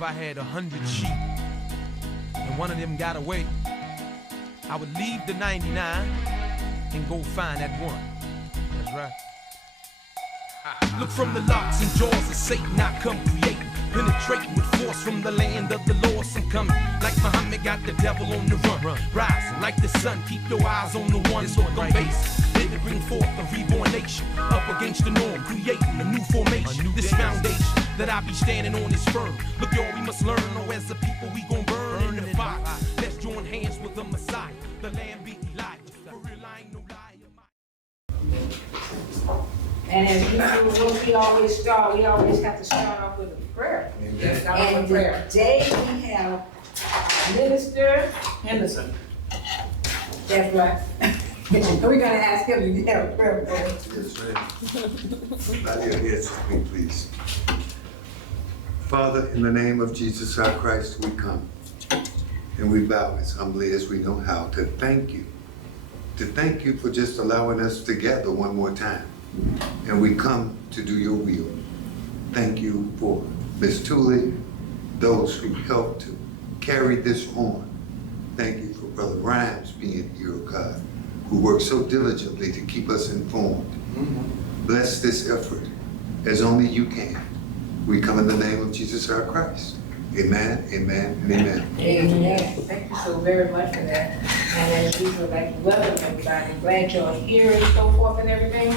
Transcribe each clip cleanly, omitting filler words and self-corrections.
if I had 100 sheep and one of them got away, I would leave the 99 and go find that one. That's right. Look from the locks and jaws of Satan, I come creating, penetrating with force from the land of the lost and coming. Like Muhammad got the devil on the run, rising like the sun. Keep your eyes on the one, so the base. Let it bring forth a reborn nation, up against the norm, creating a new formation. This foundation that I be standing on is firm. Look, y'all, we must learn. Oh, as a people, we gon' burn in the fire. Let's join hands with the Messiah. The land be Elijah. For real, I ain't no liar. And as usual, what we always start, we always have to start off with a prayer. And today we have Minister Henderson. That's right. We're gonna ask him to have a prayer for us. Yes, ma'am. Bow your heads with me, please. Father, in the name of Jesus our Christ, we come and we bow as humbly as we know how to thank you. To thank you for just allowing us to gather one more time. And we come to do your will. Thank you for Ms. Tooley, those who helped to carry this on. Thank you for Brother Rhymes being here, God, who worked so diligently to keep us informed. Bless this effort as only you can. We come in the name of Jesus our Christ. Amen, amen, and amen. Amen. Thank you so very much for that. And as usual, like to welcome everybody. Glad you're here and so forth and everything.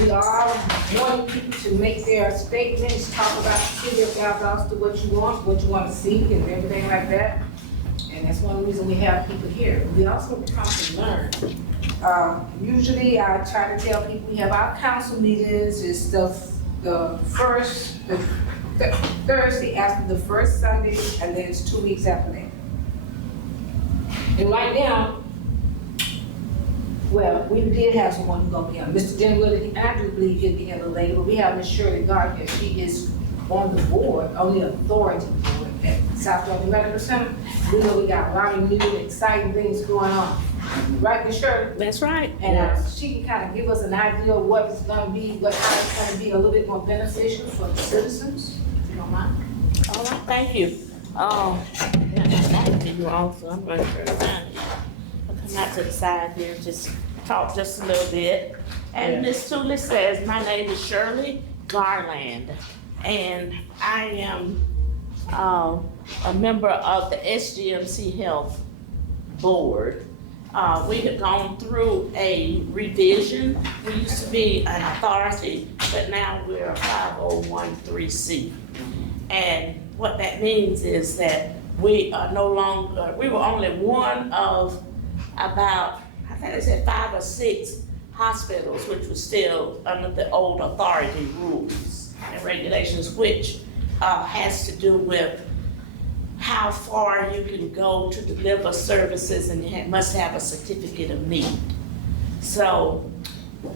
We are wanting people to make their statements, talk about the city of Valdosta, what you want to see, and everything like that. And that's one reason we have people here. We also come to learn. Usually I try to tell people we have our council meetings. It's the first Thursday after the first Sunday, and then it's 2 weeks after that. And right now, well, we did have someone who's gonna be on. Mr. Denwood, I do believe he'll be here a little later, but we have Ms. Shirley Gardner. She is on the board, on the authority board at South Florida Medical Center. We know we got a lot of new, exciting things going on. Right, Ms. Shirley? That's right. And she can kind of give us an idea of what it's gonna be, how it's gonna be a little bit more beneficial for the citizens, if you don't mind. All right, thank you. Thank you also. I'm going to turn around. I'll come out to the side here and just talk just a little bit. And Ms. Tooley says, my name is Shirley Garland, and I am a member of the SGMC Health Board. We have gone through a revision. We used to be an authority, but now we're a 5013C. And what that means is that we are no longer, we were only one of about, I think they said 5 or 6 hospitals, which was still under the old authority rules and regulations, which has to do with how far you can go to deliver services, and you must have a certificate of need. So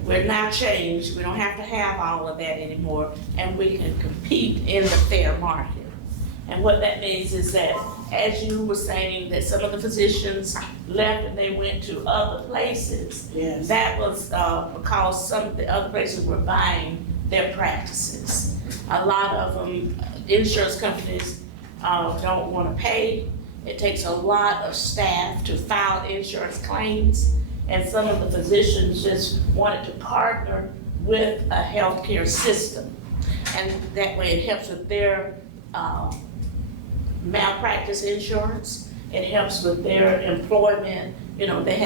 we're now changed. We don't have to have all of that anymore, and we can compete in the fair market. And what that means is that, as you were saying, that some of the physicians left and they went to other places. Yes. That was because some of the other places were buying their practices. A lot of them, insurance companies don't want to pay. It takes a lot of staff to file insurance claims, and some of the physicians just wanted to partner with a healthcare system, and that way it helps with their malpractice insurance. It helps with their employment. You know, they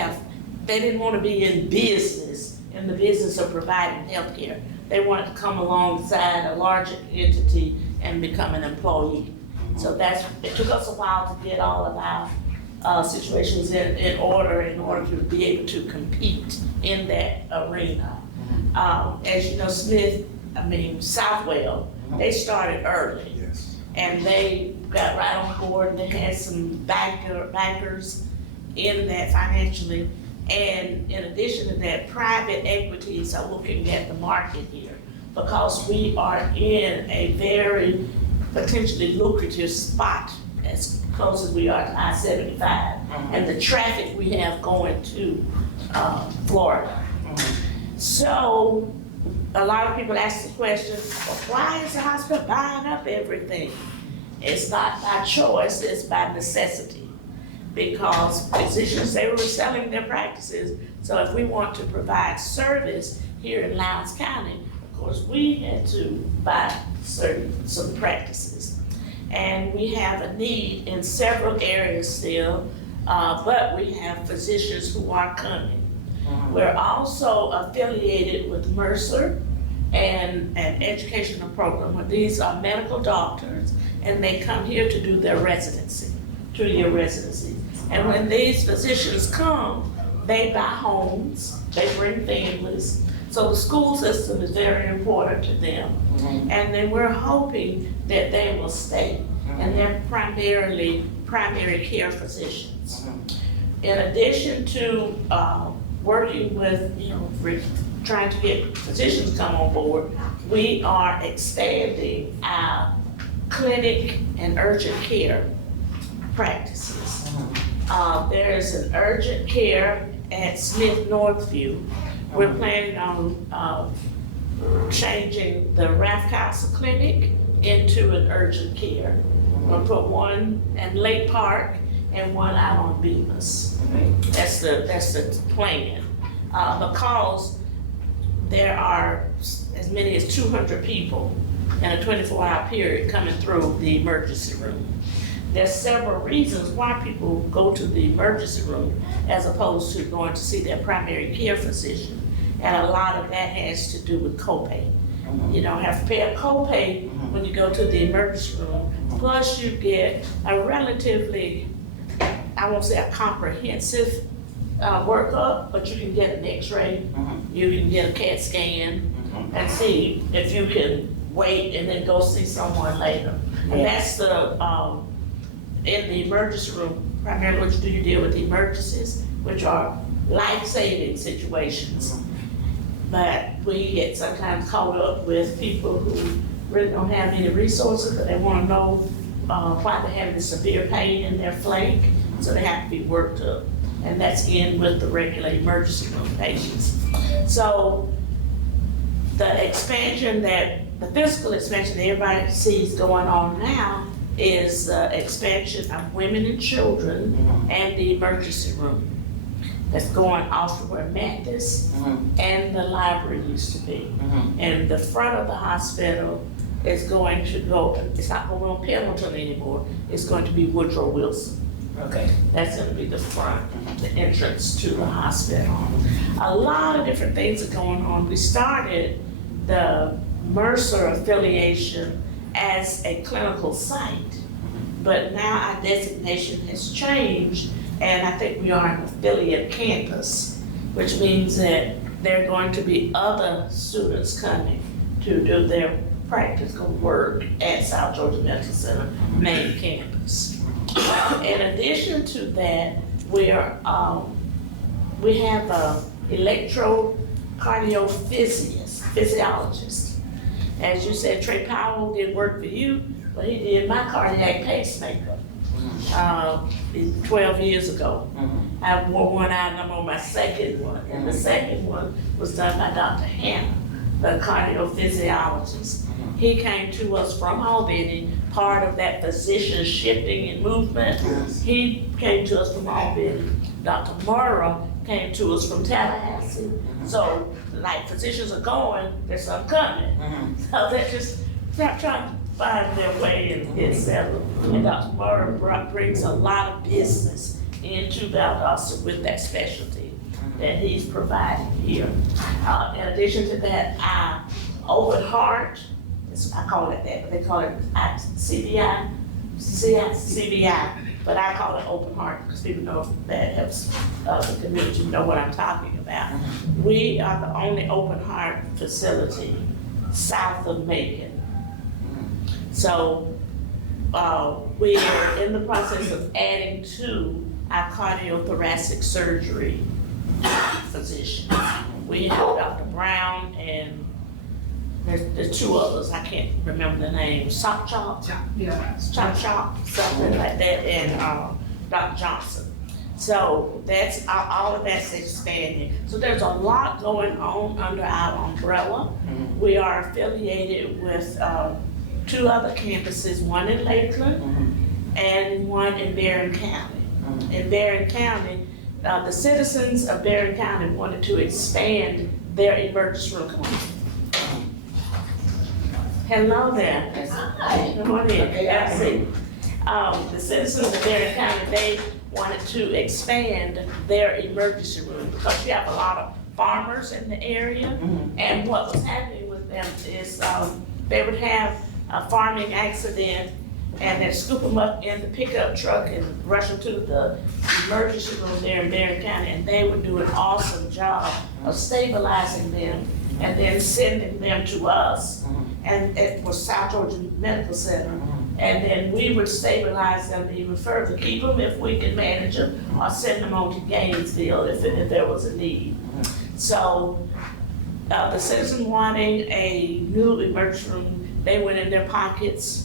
didn't want to be in the business of providing healthcare. They wanted to come alongside a larger entity and become an employee. So it took us a while to get all of our situations in order to be able to compete in that arena. As you know, Southwell, they started early. Yes. And they got right on board, and they had some bankers in that financially. And in addition to that, private equities are looking at the market here, because we are in a very potentially lucrative spot as close as we are to I-75, and the traffic we have going to Florida. So a lot of people ask the question, well, why is the hospital buying up everything? It's not by choice, it's by necessity. Because physicians, they were selling their practices, so if we want to provide service here in Lowndes County, of course, we had to buy some practices. And we have a need in several areas still, but we have physicians who are coming. We're also affiliated with Mercer and an educational program where these are medical doctors and they come here to do their residency, 2-year residency. And when these physicians come, they buy homes, they bring families. So the school system is very important to them. And then we're hoping that they will stay. And they're primarily primary care physicians. In addition to working with, trying to get physicians to come on board, we are expanding our clinic and urgent care practices. There's an urgent care at Smith Northview. We're planning on changing the Ralph Council Clinic into an urgent care. We'll put one in Lake Park and one out on Bemis. That's the plan. Because there are as many as 200 people in a 24-hour period coming through the emergency room. There's several reasons why people go to the emergency room as opposed to going to see their primary care physician. And a lot of that has to do with copay. You don't have to pay a copay when you go to the emergency room. Plus you get a relatively, I won't say a comprehensive workup, but you can get an x-ray, you can get a CAT scan, and see if you can wait and then go see someone later. And that's the, in the emergency room, primarily what you do, you deal with the emergencies, which are life-saving situations. But we get sometimes caught up with people who really don't have any resources, but they want to know why they're having severe pain in their flank, so they have to be worked up. And that's in with the regular emergency room patients. So the expansion the physical expansion that everybody sees going on now is the expansion of women and children and the emergency room. That's going off of where Mathis and the library used to be. And the front of the hospital is going to go, it's not going on Pendleton anymore, it's going to be Woodrow Wilson. Okay. That's gonna be the front, the entrance to the hospital. A lot of different things are going on. We started the Mercer affiliation as a clinical site, but now our designation has changed, and I think we are an affiliate campus, which means that there are going to be other students coming to do their practical work at South Georgia Medical Center main campus. In addition to that, we have a electrophysiologist. As you said, Trey Powell did work for you, but he did my cardiac pacemaker 12 years ago. I wore one out and I'm on my second one. And the second one was done by Dr. Hannah, the cardiophysiologist. He came to us from Albany, part of that physician shifting and movement. He came to us from Albany. Dr. Murrah came to us from Tallahassee. So, like, physicians are going, there's some coming. So they're just trying to find their way and get settled. And Dr. Murrah brings a lot of business into Valdosta with that specialty that he's providing here. In addition to that, open heart, I call it that, but they call it CBI, but I call it open heart because people know that helps the community know what I'm talking about. We are the only open heart facility south of Macon. So we are in the process of adding to our cardiothoracic surgery physicians. We have Dr. Brown and there's two others, I can't remember the name, Chop, something like that, and Dr. Johnson. So that's, all of that's expanding. So there's a lot going on under our umbrella. We are affiliated with two other campuses, one in Lakeland and one in Barron County. In Barron County, the citizens of Barron County wanted to expand their emergency room. Come on. Hello there. Come on in. I see. The citizens of Barron County, they wanted to expand their emergency room because you have a lot of farmers in the area. And what was happening with them is they would have a farming accident and then scoop them up in the pickup truck and rush them to the emergency room there in Barron County. And they would do an awesome job of stabilizing them and then sending them to us. And it was South Georgia Medical Center. And then we would stabilize them even further, keep them if we could manage them, or send them on to Gainesville if there was a need. So the citizen wanting a new emergency room, they went in their pockets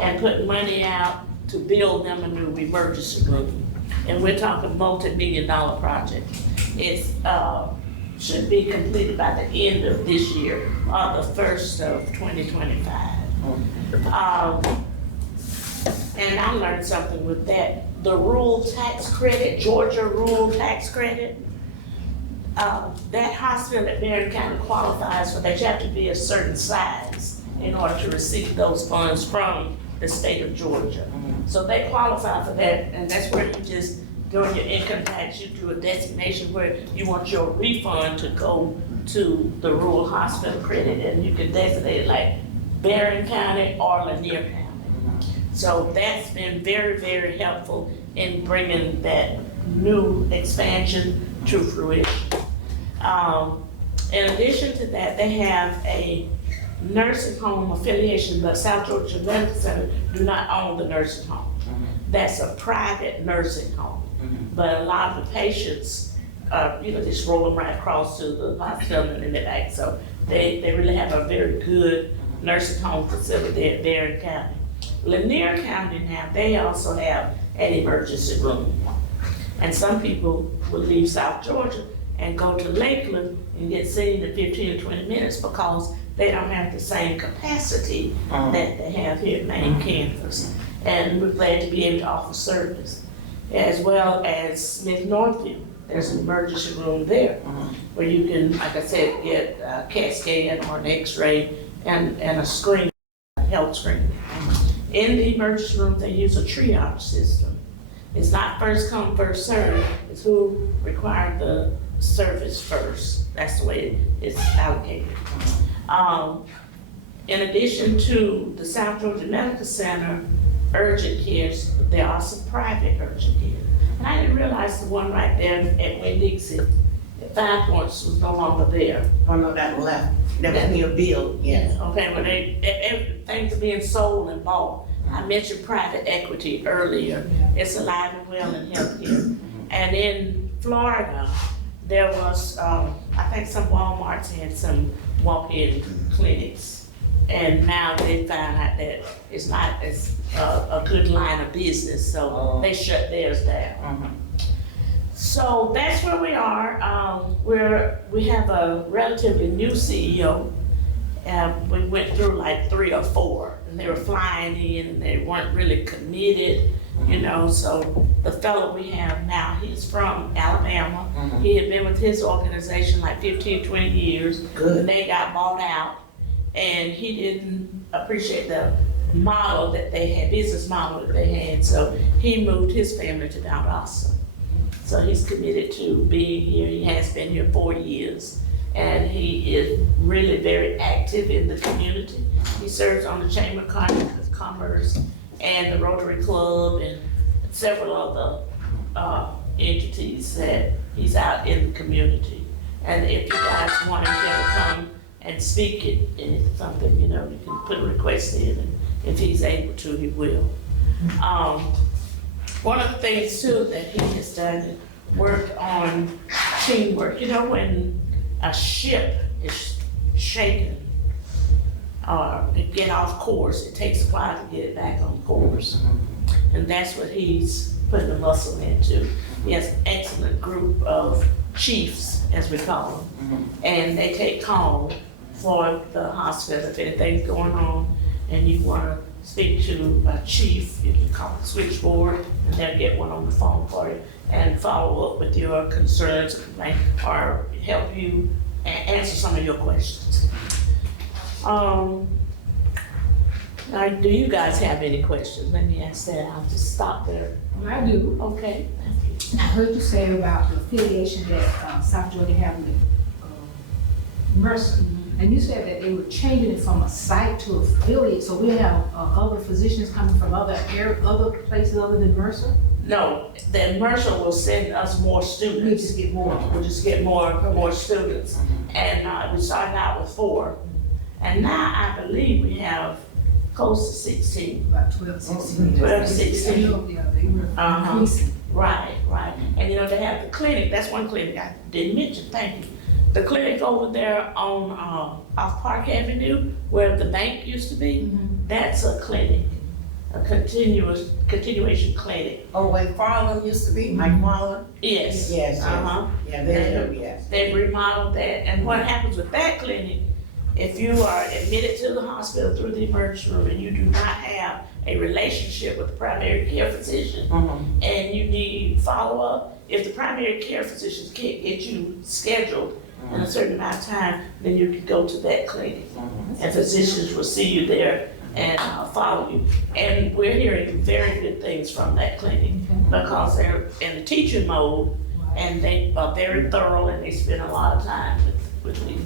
and put money out to build them a new emergency room. And we're talking multi-million-dollar project. It should be completed by the end of this year, or the first of 2025. And I learned something with that. The rural tax credit, Georgia rural tax credit, that hospital at Barron County qualifies for that. You have to be a certain size in order to receive those funds from the state of Georgia. So they qualify for that, and that's where you just, during your income tax, you do a designation where you want your refund to go to the rural hospital credit, and you can designate it like Barron County or Lanier County. So that's been very, very helpful in bringing that new expansion to fruition. In addition to that, they have a nursing home affiliation, but South Georgia Medical Center do not own the nursing home. That's a private nursing home. But a lot of the patients, just roll them right across to the hospital and in the back. So they really have a very good nursing home facility at Barron County. Lanier County now, they also have an emergency room. And some people will leave South Georgia and go to Lakeland and get seen in 15 or 20 minutes because they don't have the same capacity that they have here at main campus. And we're glad to be able to offer service. As well as Smith Northview, there's an emergency room there where you can, like I said, get a CAT scan or an x-ray and a screen, a health screen. In the emergency room, they use a triage system. It's not first come, first served. It's who required the service first. That's the way it's allocated. In addition to the South Georgia Medical Center urgent cares, there are some private urgent care. And I didn't realize the one right there at Winn-Dixie, at 5 Points, was no longer there. Oh, no, that left. That was near Bill, yes. Okay, well, everything's being sold and bought. I mentioned private equity earlier. It's alive and well in healthcare. And in Florida, there was, I think some Walmarts had some walk-in clinics. And now they found out that it's not as a good line of business, so they shut theirs down. So that's where we are. We have a relatively new CEO. We went through like 3 or 4, and they were flying in, and they weren't really committed, So the fellow we have now, he's from Alabama. He had been with his organization like 15, 20 years. Good. And they got bought out, and he didn't appreciate the model that they had, business model that they had. So he moved his family to Valdosta. So he's committed to being here. He has been here 4 years. And he is really very active in the community. He serves on the Chamber of Commerce and the Rotary Club and several other entities that he's out in the community. And if you guys want him to come and speak in something, you can put a request in, and if he's able to, he will. One of the things too that he has done is work on teamwork. When a ship is shaken or it get off course, it takes a while to get it back on course. And that's what he's putting the muscle into. He has an excellent group of chiefs, as we call them, and they take call for the hospital if anything's going on. and you wanna speak to a chief, you can call the switchboard, and they'll get one on the phone for you, and follow up with your concerns, complaint, or help you answer some of your questions. Now, do you guys have any questions? Let me ask that, I'll just stop there. Well, I do. Okay, I heard you say about the affiliation that South Georgia have with Mercer. And you said that they were changing it from a site to affiliate, so we have other physicians coming from other places other than Mercer? no, then Mercer will send us more We students. just get more. We'll just get more students. And we started out with 4, and now I believe we have close to 16. About 12, 16. 12, 16. Yeah, they were Uh-huh. increasing. Right. And they have the clinic, that's one clinic I didn't mention, thank you. The clinic over there on, off Park Avenue, where the bank used to be, that's a clinic, a continuation clinic. Oh, where Farland used to be, Mike Farland? Yes. Yes, Uh-huh. yeah, there's, yes. They remodeled that, and what happens with that clinic, if you are admitted to the hospital through the emergency room and you do not have a relationship with the primary care physician, and you need follow-up, if the primary care physicians can't get you scheduled in a certain amount of time, then you can go to that clinic. And physicians will see you there and follow you. And we're hearing very good things from that clinic because they're in the teaching mode and they are very thorough and they spend a lot of time with me.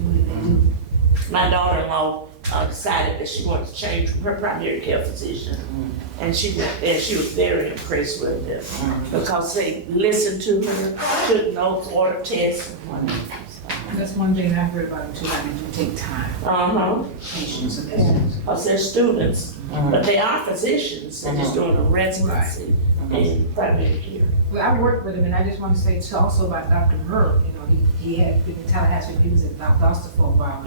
My daughter-in-law decided that she wanted to change from her primary care physician. And she went there, she was very impressed with them because they listened to her, took notes, ordered tests. That's one thing I've heard about them too, they do take time, patience and that. Because they're students, but they are physicians, they're just doing a residency in primary care. Well, I worked with him, and I just want to say too, also about Dr. Burr. You know, he had been in Tallahassee, he was at Valdosta for a while.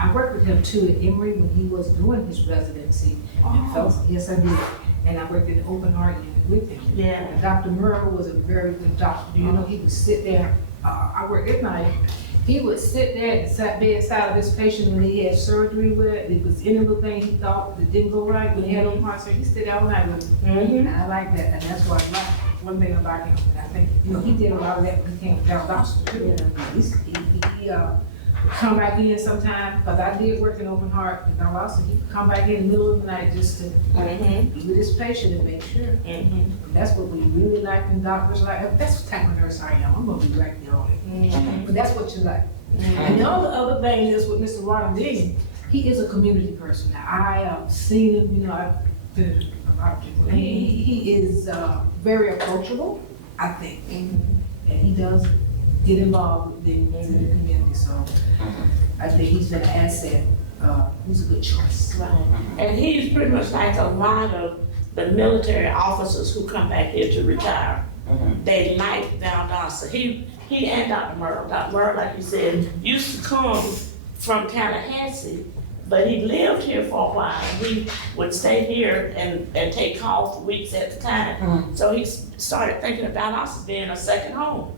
I worked with him too at Emory when he was doing his residency in Phelps. Yes, I did. And I worked in the open heart unit with him. Yeah. And Dr. Murray was a very good doctor. You know, he would sit there, I worked at night. He would sit there and sat bedside of his patient when he had surgery with it. It was any little thing he thought that didn't go right when he had open heart surgery. He stayed all night with him. And I like that, and that's what I like. One thing about him, and I think, you know, he did a lot of that when he came to Valdosta too. He would come back in sometime, because I did work in open heart in Valdosta. He would come back in the middle of the night just to be with his patient and make sure. And that's what we really like in doctors, like, that's what type of nurse I am. I'm gonna be right there on it. But that's what you like. And the other thing is with Mr. Ronald Dean, he is a community person. Now, I have seen him, you know, I've been a lot of people. He is very approachable, I think. And he does get involved with things in the community, so I think he's been an asset. He's a good choice. Right. And he's pretty much like a lot of the military officers who come back here to retire. They like Valdosta. He and Dr. Merle. Dr. Merle, like you said, used to come from Tallahassee, but he lived here for a while. He would stay here and take calls for weeks at a time. So he started thinking about us as being a second home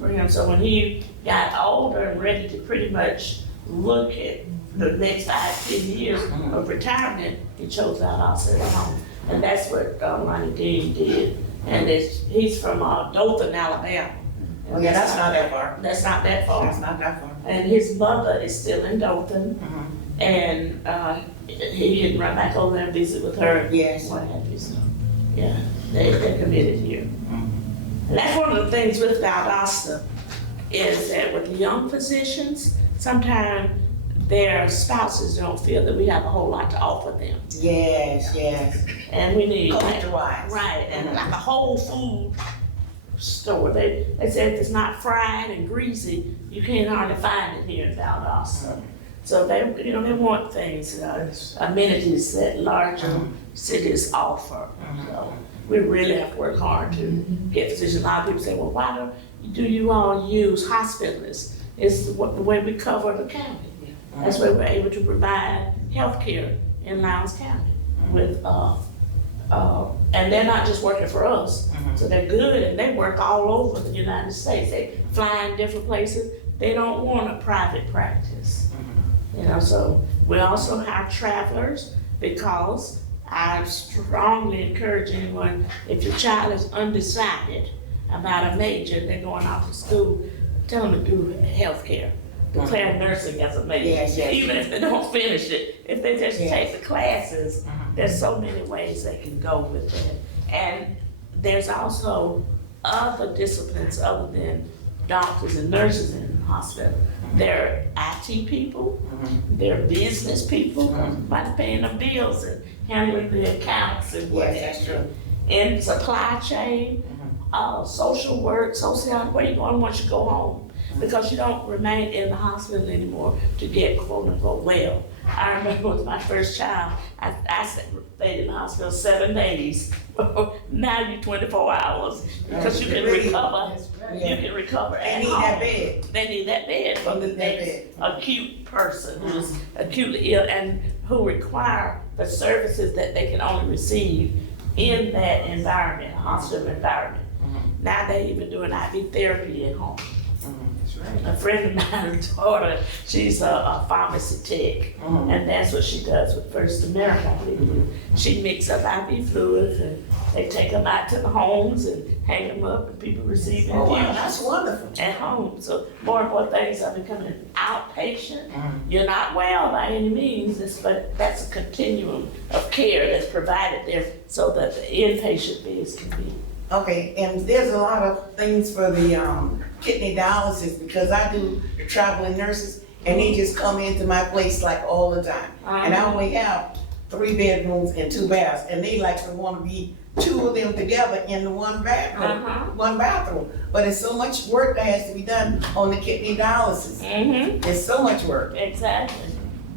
for him. So when he got older and ready to pretty much look at the next 5-10 years of retirement, he chose Valdosta as a home. And that's what Ronnie Dean did. And he's from Dothan, Alabama. Oh, yeah, that's not that far. That's not that far. That's not that far. And his mother is still in Dothan. And he can run back over there and visit with her. Yes. What have you, so, yeah, they're committed here. And that's one of the things with Valdosta, is that with the young physicians, sometimes their spouses don't feel that we have a whole lot to offer them. Yes, yes. And we need, Culture-wise. right, and like a whole food store. They say if it's not fried and greasy, you can't hardly find it here in Valdosta. So they want things, amenities that larger cities offer. So we really have to work hard to get physicians. A lot of people say, well, why do you all use hospitalists? It's the way we cover the county. That's why we're able to provide health care in Lowndes County with, and they're not just working for us. So they're good and they work all over the United States. They fly in different places. They don't want a private practice. So we also hire travelers, because I strongly encourage anyone, if your child is undecided about a major, they're going off to school, tell them to do healthcare. Declare nursing as a major. Yes, yes. Even if they don't finish it, if they just Yes. take the classes, there's so many ways they can go with it. And there's also other disciplines other than doctors and nurses in the hospital. There are IT people, there are business people, by paying the bills and handling the accounts and what Yes, that's true. in supply chain, social work, where you going once you go home? Because you don't remain in the hospital anymore to get quote unquote well. I remember with my first child, I stayed in the hospital 7 days. Now you're 24 hours because you can recover. You can recover They at need home. that bed. They need that bed for the They need that next acute person who's acutely ill and who require the services that they can only receive in that environment, hospital environment. Now they even doing IV therapy at home. A friend of mine's daughter, she's a pharmacy tech, and that's what she does with First America, I believe. She mixes up IV fluids and they take them out to the homes and hang them up and people receive Oh, wow, infusions that's wonderful. at home. So more and more things are becoming outpatient. You're not well by any means, but that's a continuum of care that's provided there so that the inpatient beds can be. Okay, and there's a lot of things for the kidney dialysis because I do the traveling nurses and they just come into my place like all the time. And I only have 3 bedrooms and 2 baths and they like to want to be 2 of them together in the one bathroom. But it's so much work that has to be done on the kidney dialysis. It's so much work. Exactly,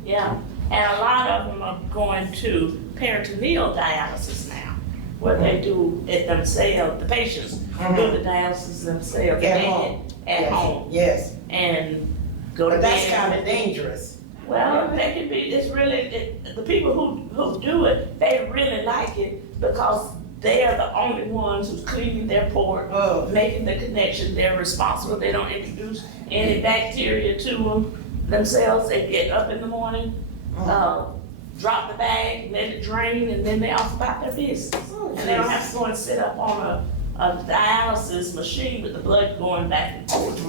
yeah. And a lot of them are going to peritoneal dialysis now, where they do it themselves, the patients do the dialysis themselves. At home. At Yes. home, Yes, and go to but that's bed. kind of dangerous. Well, they can be, it's really, the people who do it, they really like it because they are the only ones who's cleaning their port, Oh. making the connection, they're responsible, they don't introduce any bacteria to them themselves, they get up in the morning, drop the bag, let it drain, and then they off about their business. And they don't have to go and sit up on a dialysis machine with the blood going back and forth.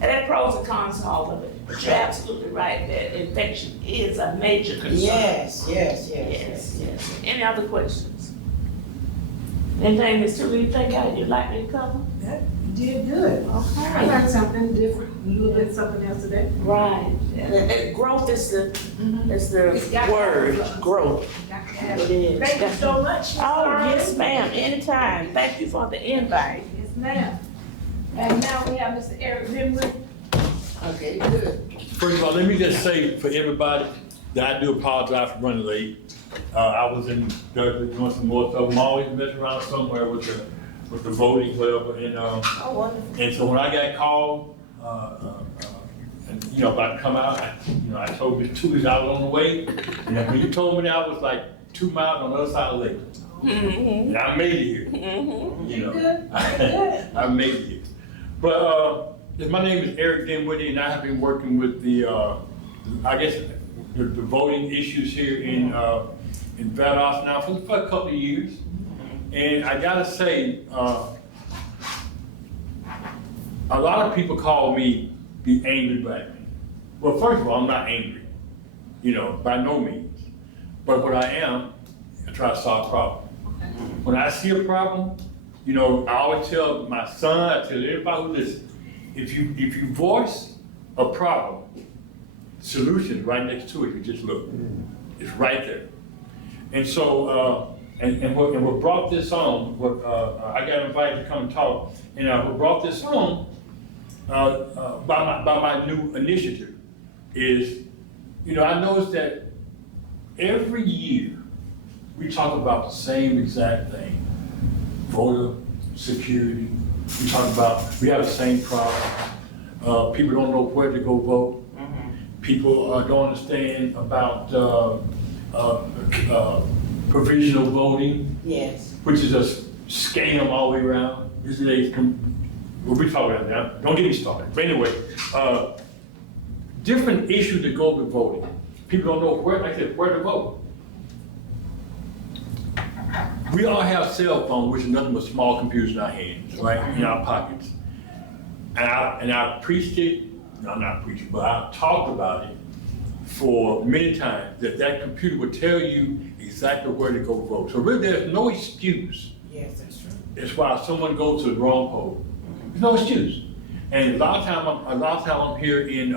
And there are pros and cons to all of it, but you're absolutely right that infection is a major concern. Yes. Yes. Any other questions? Anything, Ms. Tooley, you think you'd like me to cover? That you did good. I Okay. learned something different, a little bit something else today. Right. And growth is the It's got to word, have growth. Got to have It it. is. Thank you so much. Ms. Oh, Carter. yes, ma'am, anytime. Thank you for the invite. Yes, ma'am. And now we have Mr. Eric Vinwood. Okay, good. First of all, let me just say for everybody that I do apologize for running late. I was in Durban doing some more stuff. I'm always messing around somewhere with the voting, whatever. Oh, wonderful. And so when I got called, and about to come out, I told Ms. Tooley I was on the way. And when you told me that, I was like 2 miles on the other side of the lake. And I made it here. Good. I made it here. But my name is Eric Dinwiddie, and I have been working with the voting issues here in Valdosta now for a couple of years. And I gotta say, a lot of people call me the angry black man. Well, first of all, I'm not angry, by no means. But what I am, I try to solve problems. When I see a problem, I always tell my son, I tell everybody who listens, if you voice a problem, the solution is right next to it. You just look, it's right there. And so, and what brought this on, I got invited to come and talk, and what brought this on by my new initiative is, I noticed that every year we talk about the same exact thing, voter security. We have the same problem. People don't know where to go vote. People don't understand about provisional voting, Yes. which is a scam all the way around. What we talking about now? Don't get me started. But anyway, different issues that go with voting. People don't know where to vote. we all have cell phones, which is nothing but small computers in our hands, right, in our pockets. And I preached it, no, I'm not preaching, but I talked about it for many times, that computer would tell you exactly where to go vote. So really, there's no excuse. Yes, that's true. It's why someone goes to the wrong poll. There's no excuse. And a lot of time I'm here in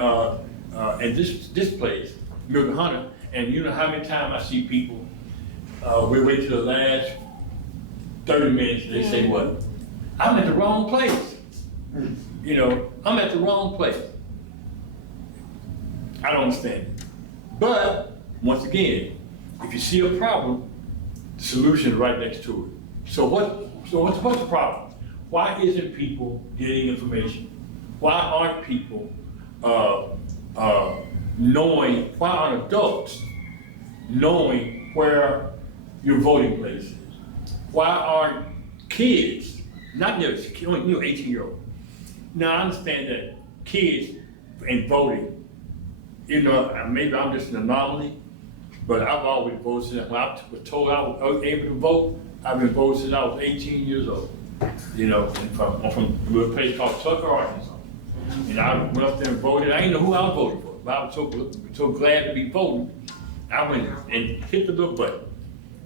this place, Milton Hunter, and you know how many times I see people, we wait till the last 30 minutes, they say what? I'm at the wrong place. You know, I'm at the wrong place. I don't understand it. But, once again, if you see a problem, the solution is right next to it. So what's the problem? Why isn't people getting information? Why aren't people knowing, why aren't adults knowing where your voting place is? Why aren't kids, not just, 18-year-old. Now, I understand that kids and voting, you know, maybe I'm just an anomaly, but I've always voted since, when I was told I was able to vote, I've been voting since I was 18 years old. You know, I'm from a place called Tucker, Arkansas. And I went up there and voted. I didn't know who I was voting for, but I was so glad to be voting. I went and hit the little button.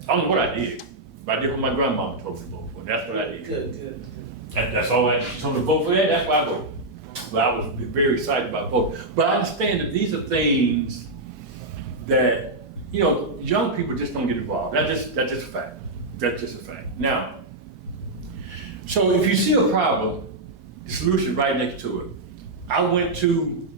I don't know what I did, but I did what my grandmama told me to vote for. That's what I did. Good. That's all I did. She told me to vote for that, that's why I voted. But I was very excited about voting. But I understand that these are things that, you know, young people just don't get involved. That's just a fact. That's just a fact. Now, so if you see a problem, the solution is right next to it. I went to,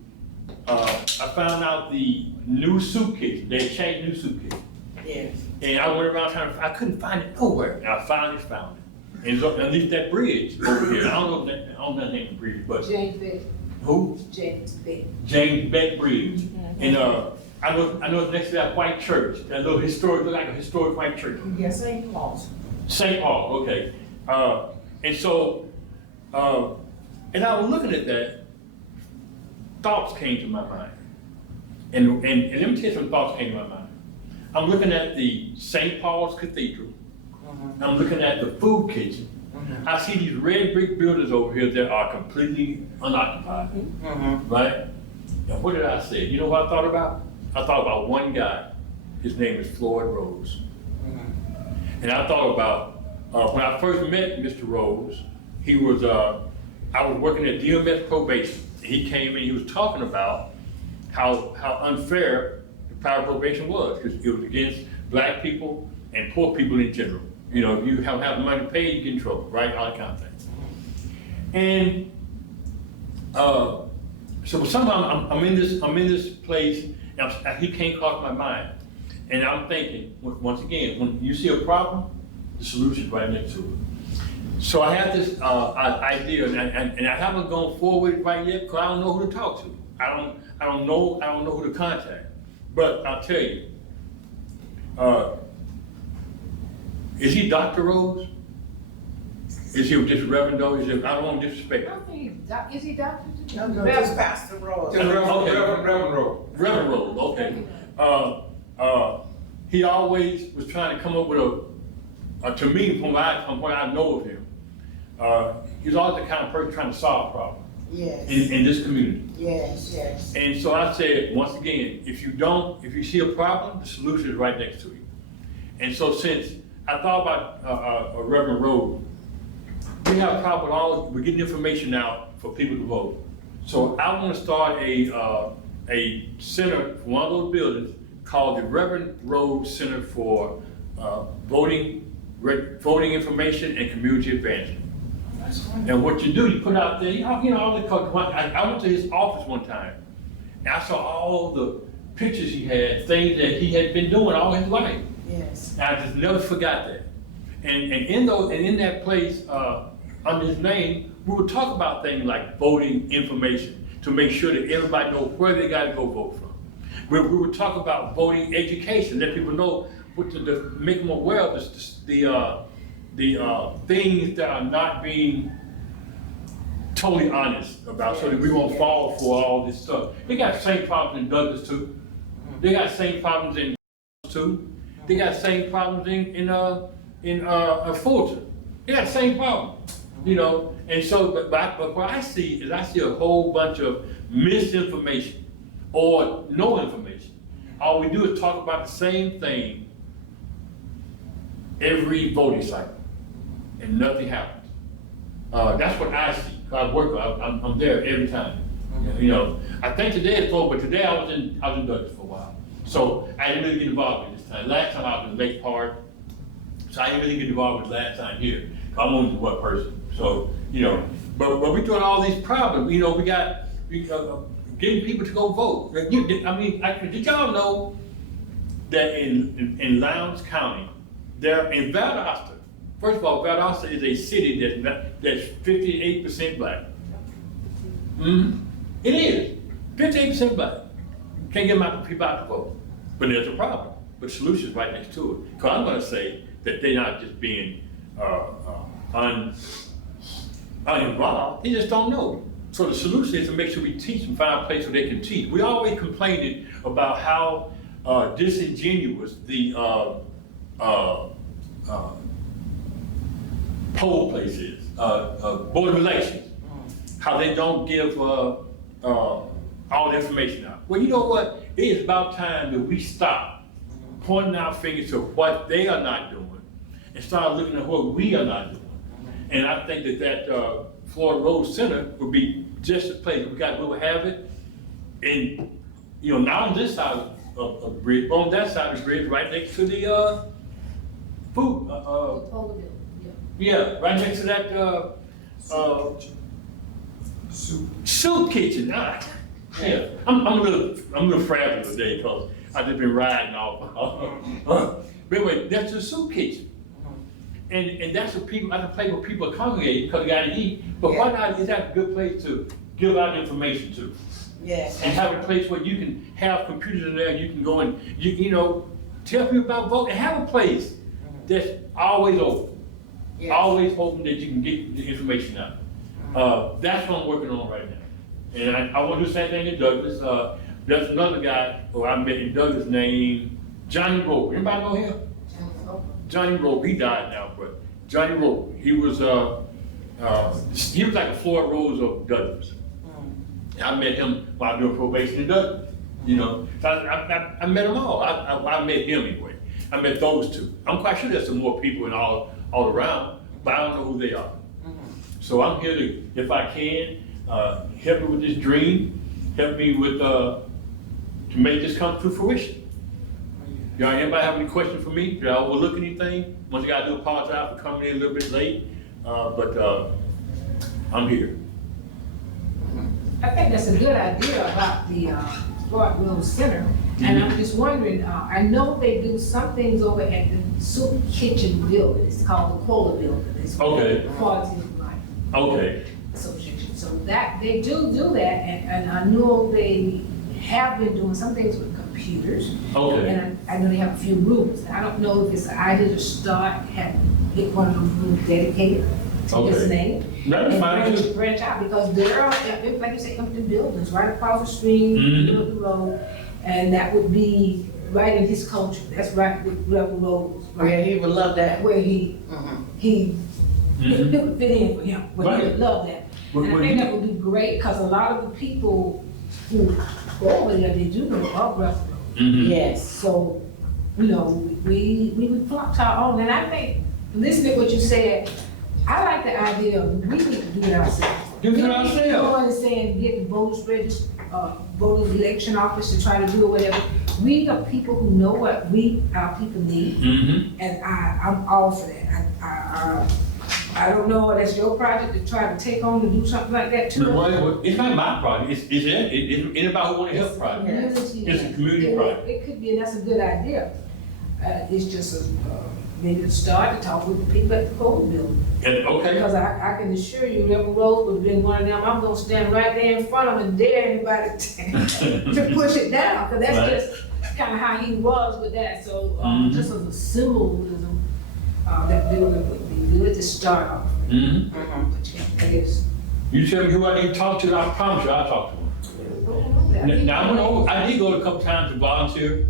I found out the new soup kitchen. They changed new soup kitchen. Yes. And I went around trying to, I couldn't find it nowhere. And I finally found it. And it's up underneath that bridge over here. I don't know the name of the bridge, but. James Beck. Who? James Beck. James Beck Bridge. And I know it's next to that white church, that little historic, look like a historic white church. Yes, St. Paul's. St. Paul, okay. And so, and I was looking at that, thoughts came to my mind. And let me tell you some thoughts came to my mind. I'm looking at the St. Paul's Cathedral. I'm looking at the food kitchen. I see these red brick buildings over here that are completely unoccupied, right? And what did I say? You know what I thought about? I thought about one guy. His name is Floyd Rose. And I thought about, when I first met Mr. Rose, he was, I was working at DMS probation. He came in, he was talking about how unfair the power of probation was, because it was against black people and poor people in general. You know, if you don't have the money to pay, you get in trouble, right? All that kind of thing. And so somehow I'm in this place, and he came across my mind. And I'm thinking, once again, when you see a problem, the solution's right next to it. So I had this idea, and I haven't gone forward right yet because I don't know who to talk to. I don't know who to contact. But I'll tell you, is he Dr. Rose? Is he just Reverend though? I don't want to disrespect I him. don't think is he Dr.? No, just Pastor Rose. Reverend Rose, okay. He always was trying to come up with to me, from what I know of him, he's always the kind of person trying to solve problems. Yes. In this community. Yes. And so I said, once again, if you see a problem, the solution is right next to you. And so since I thought about Reverend Rose, we have a problem we're getting information out for people to vote. So I want to start a center for one of those buildings called the Reverend Rose Center for Voting Information and Community Advancement. And what you do, you put out there, I went to his office one time, and I saw all the pictures he had, things that he had been doing all his life. Yes. And I just never forgot that. And in that place, under his name, we would talk about things like voting information to make sure that everybody knows where they got to go vote from. We would talk about voting education, let people know make them aware of the things that are not being totally honest about, so that we won't fall for all this stuff. They got the same problems in Douglas too. They got the same problems in too. They got the same problems in in Fulton. They got the same problem, you know? And so, but what I see is I see a whole bunch of misinformation or no information. All we do is talk about the same thing every voting cycle, and nothing happens. That's what I see. I work, I'm there every time. You know, I think today is full, but today I was in Douglas for a while. So I didn't really get involved with this time. Last time I was in Lake Park, so I didn't really get involved with last time here. I'm only one person. So, you know, but we're doing all these problems. You know, we getting people to go vote. I mean, did y'all know that in Lowndes County, there in Valdosta, first of all, Valdosta is a city that's 58% black. Mm-hmm. It is 58% black. Can't get people out to vote, but there's a problem. But the solution's right next to it. Because I'm going to say that they're not just being uninvolved; they just don't know. So the solution is to make sure we teach and find a place where they can teach. We always complaining about how disingenuous the poll place is, Board of Elections, how they don't give all the information out. Well, you know what? It is about time that we stop pointing our fingers to what they are not doing and start looking at what we are not doing. And I think that Florida Road Center would be just a place. We will have it. And, you know, not on this side of the bridge, but on that side of the bridge, right next to the food, yeah, right next to that soup kitchen. Yeah, I'm a little fragile today because I've just been riding off. But anyway, that's the soup kitchen. And that's a place where people congregate because they gotta eat. But why not, is that a good place to give out information to? Yes. And have a place where you can have computers in there, you can go and, you know, tell people about voting, and have a place that's always open. Yes. Always open that you can get the information out. That's what I'm working on right now. And I want to do the same thing in Douglas. There's another guy who I met in Douglas named Johnny Rowe. Anybody know him? Johnny Rowe, he died now, but Johnny Rowe, he was like a Floyd Rose of Douglas. I met him while doing probation in Douglas, you know. So I met them all. I met him anyway. I met those two. I'm quite sure there's some more people and all around, but I don't know who they are. So I'm here to, if I can, help me with this dream, help me with, to make this come to fruition. Y'all, anybody have any questions for me? Did I overlook anything? Once again, I do apologize for coming in a little bit late, but I'm here. I think that's a good idea about the Floyd Road Center. And I'm just wondering, I know they do some things over at the soup kitchen building. It's called the Cola Building. It's Okay. Quality of Life. Okay. Association. So that they do that, and I know they have been doing some things with computers. Okay. And I know they have a few rooms. And I don't know if it's an idea to get one of those rooms dedicated to his name. That's fine too. Branch out, because there are, like you say, empty buildings right across the street, middle of the road, and that would be right in his culture. That's right with Rebel Road. Right? Yeah, he would love that. Where he it would fit in for him, but he would love that. And I think that would be great, because a lot of the people who go over there, they do know of Rebel Road. Yes. So, you know, we would flock to our own, and I think, listening to what you said, I like the idea of we need to do it ourselves. Do it ourselves. Going and saying, get the voters registered, voters election office to try to do it, whatever. We are people who know what our people need, and I'm all for that. I don't know, that's your project to try to take on to do something like that too. Well, it's not my project. It's anybody who want to help project. It's a community project. It could be, and that's a good idea. It's just maybe to start to talk with the people at the Cold Building. Okay. Because I can assure you, Rebel Rose would have been one of them. I'm gonna stand right there in front of him and dare anybody to push it down, because that's just kind of how he was with that. So just as a symbolism, that building would be good to start off. But yeah, I guess. You tell me who I need to talk to, I promise you I'll talk to them. Now, I did go a couple times to volunteer,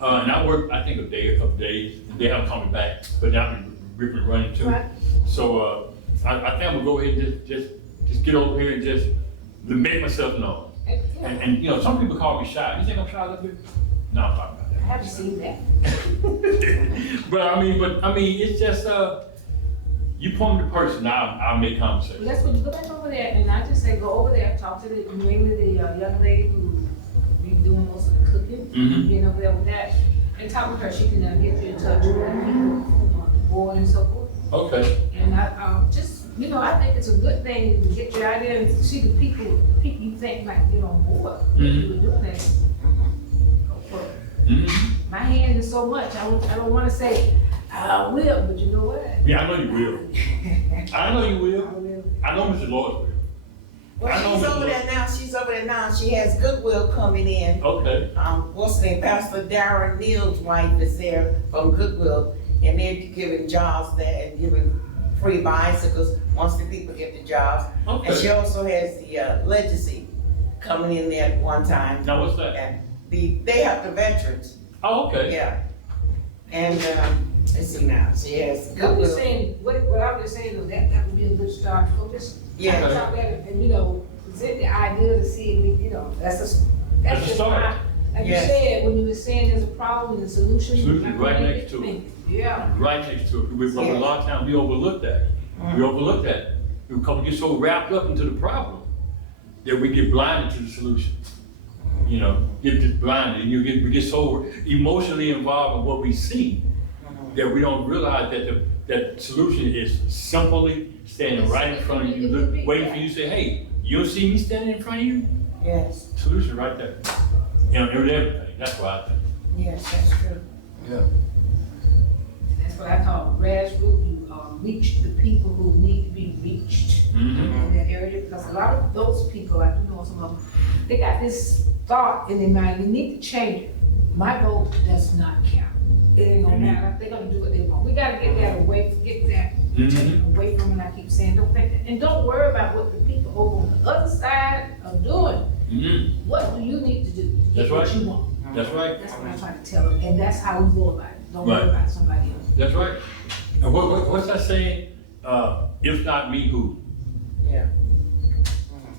and I worked, I think, a couple days. They haven't called me back, but now ripping and running too. Right. So, I think I'm gonna go ahead and just get over here and just make myself known. And, you know, some people call me shy. You think I'm shy a little bit? No, I'm talking about that. I haven't seen that. But I mean, it's just, you point the person, I'll make conversation. Let's go back over there, and I just say, go over there, talk to mainly the young lady who be doing most of the cooking, Mhm. being over there with that, and talk with her, she can get you in touch with other people on the board and so forth. Okay. And I, just, you know, I think it's a good thing to get you out there and see the people you think might get on board. Mhm. You were doing that. Go for it. Mm-hmm. My hand is so much, I don't wanna say, I will, but you know what? Yeah, I know you will. I know you I will. will. I know Mr. Lord will. I know Well, she's Mr. over Lord. there now, she's over there now, she has Goodwill coming in. Okay. What's the name, Pastor Darren Neal's wife is there from Goodwill, and they're giving jobs there and giving free bicycles once the people get the jobs. And she Okay. also has the legacy coming in there at one time. Now what's that? And they have the veterans, Oh, okay. yeah. And, let's see now, she has I'm just Goodwill. saying, what I'm just saying is that would be a good start for this. Yeah. Talk about it and, you know, present the idea to see if we, you know, that's That's a just start. my, like you Yes. said, when you were saying there's a problem and a solution. Solution I'm right gonna next to it. Yeah. Right next to it. But a Yes. lot of times we overlook that. We overlook that. Because we get so wrapped up into the problem that we get blinded to the solution. You know, get just blinded, and we get so emotionally involved in what we see that we don't realize that that solution is simply standing right in front of you, waiting for you to say, hey, you don't see me standing in front of you? Yes, Solution right there. You know, with everything. That's what I think. yes, that's true. Yeah. That's what I call grassroots, you reach the people who need to be reached Mm-hmm. in that area, because a lot of those people, I do know some of them, they got this thought in their mind, we need to change it. My vote does not count. It ain't gonna matter, they're gonna do what they want. We gotta get that away, get that Mhm. away from it, I keep saying, don't think that, and don't worry about what the people over on the other side are doing. Mm-hmm. What do you need to do to That's get what right. you want? That's right. That's what I'm trying to tell them, and that's how we go about it. Don't worry Right. about somebody else. That's right. And what's that saying? If not me, who? Yeah.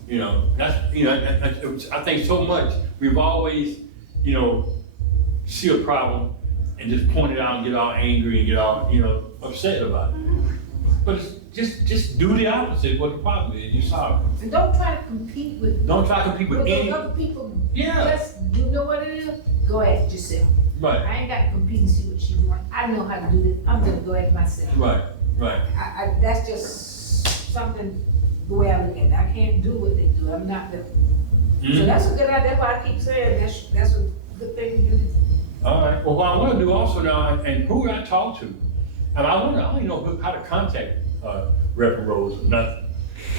You know, that's, you know, I think so much, we've always, you know, see a problem and just point it out and get all angry and get all, you know, upset about it. But it's just do the opposite, what the problem is, you solve it. And don't try to compete with. Don't try to compete with those any, other people. Yeah. Just, you know what it is? Go at it yourself. right, I ain't got to compete and see what she want. I know how to do this. I'm gonna go at it myself. right, right. That's just something, the way I look at it. I can't do what they do. I'm not them. So Mhm. that's a good idea. That's why I keep saying that's a good thing to do. All right, well, what I wanna do also now, and who would I talk to? And I don't even know how to contact, Reverend Rose or nothing.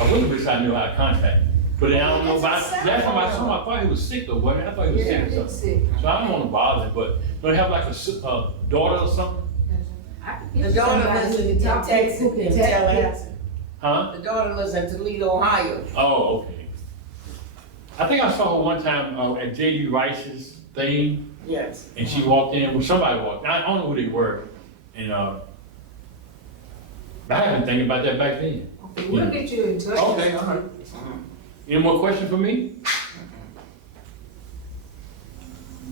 I really wish I knew how to contact him. But then I don't know about, last time I saw him, I thought he was sick or what, I thought he was sick or Yeah, something. it's sick. So I don't wanna bother him, but do they have like a daughter or something? I can get The you daughter somebody lives who in can talk to Texas, who can in text Tallahassee. Huh? The daughter lives in Toledo, Ohio. Oh, okay. I think I saw her one time at J.B. Rice's thing, Yes. and she walked in, well, somebody walked, I don't know who they were, and, I had been thinking about that back then. Okay, we'll get you in touch. Okay, all right. Any more questions for me?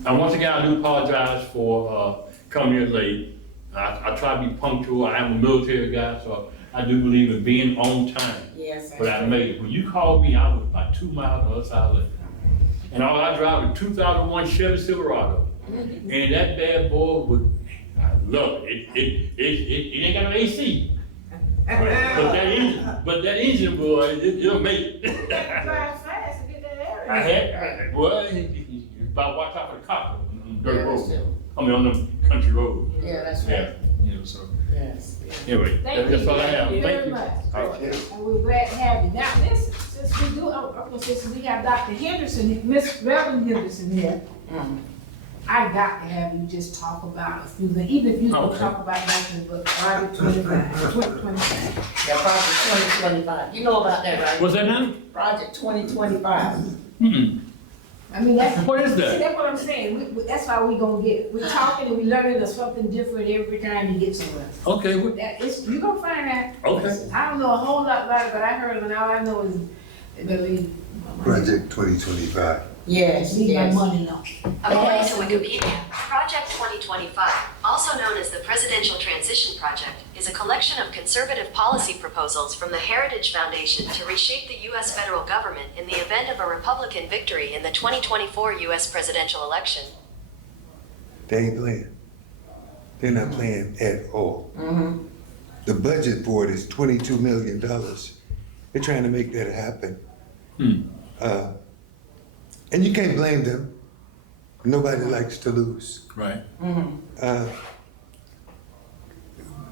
And once again, I do apologize for coming here late. I try to be punctual. I am a military guy, so I do believe in being on time. Yes. But I made it. When you called me, I was about 2 miles on the other side of the lake. And all I drive is 2001 Chevy Silverado. And that bad boy would, I love it. It ain't got no AC. But that engine, boy, it'll make it. Drive fast to get that I area. had, well, you about watch out for the cop on the dirt Yeah, that's road. true. I mean, on the country road. Yeah, that's Yeah, right. you know, so, Yes. anyway, Thank you. that's all I have. Thank you Thank very you. much. Thank you. And we're glad to have you. Now, listen, since we do, I'm gonna say, since we have Dr. Henderson, Miss Reverend Henderson here, I got to have you just talk about a few things, even if you don't Okay. talk about nothing but Project 2025. Yeah, Project 2025. You know about that, right? What's that now? Project 2025. Hmm. I mean, that's. What is See, that? that's what I'm saying, that's how we gonna get, we're talking and we learning something different every time you get somewhere. Okay, You gonna find out. okay. I don't know a whole lot about it, but I heard it, and all I know is, believe. Project 2025. Yes, Leave my yes. money alone. According to Wikipedia, Project 2025, also known as the Presidential Transition Project, is a collection of conservative policy proposals from the Heritage Foundation to reshape the U.S. federal government in the event of a Republican victory in the 2024 U.S. presidential election. They ain't playing. They're not playing at all. The budget for it is $22 million. They're trying to make that happen. And you can't blame them. Nobody likes to lose. Right.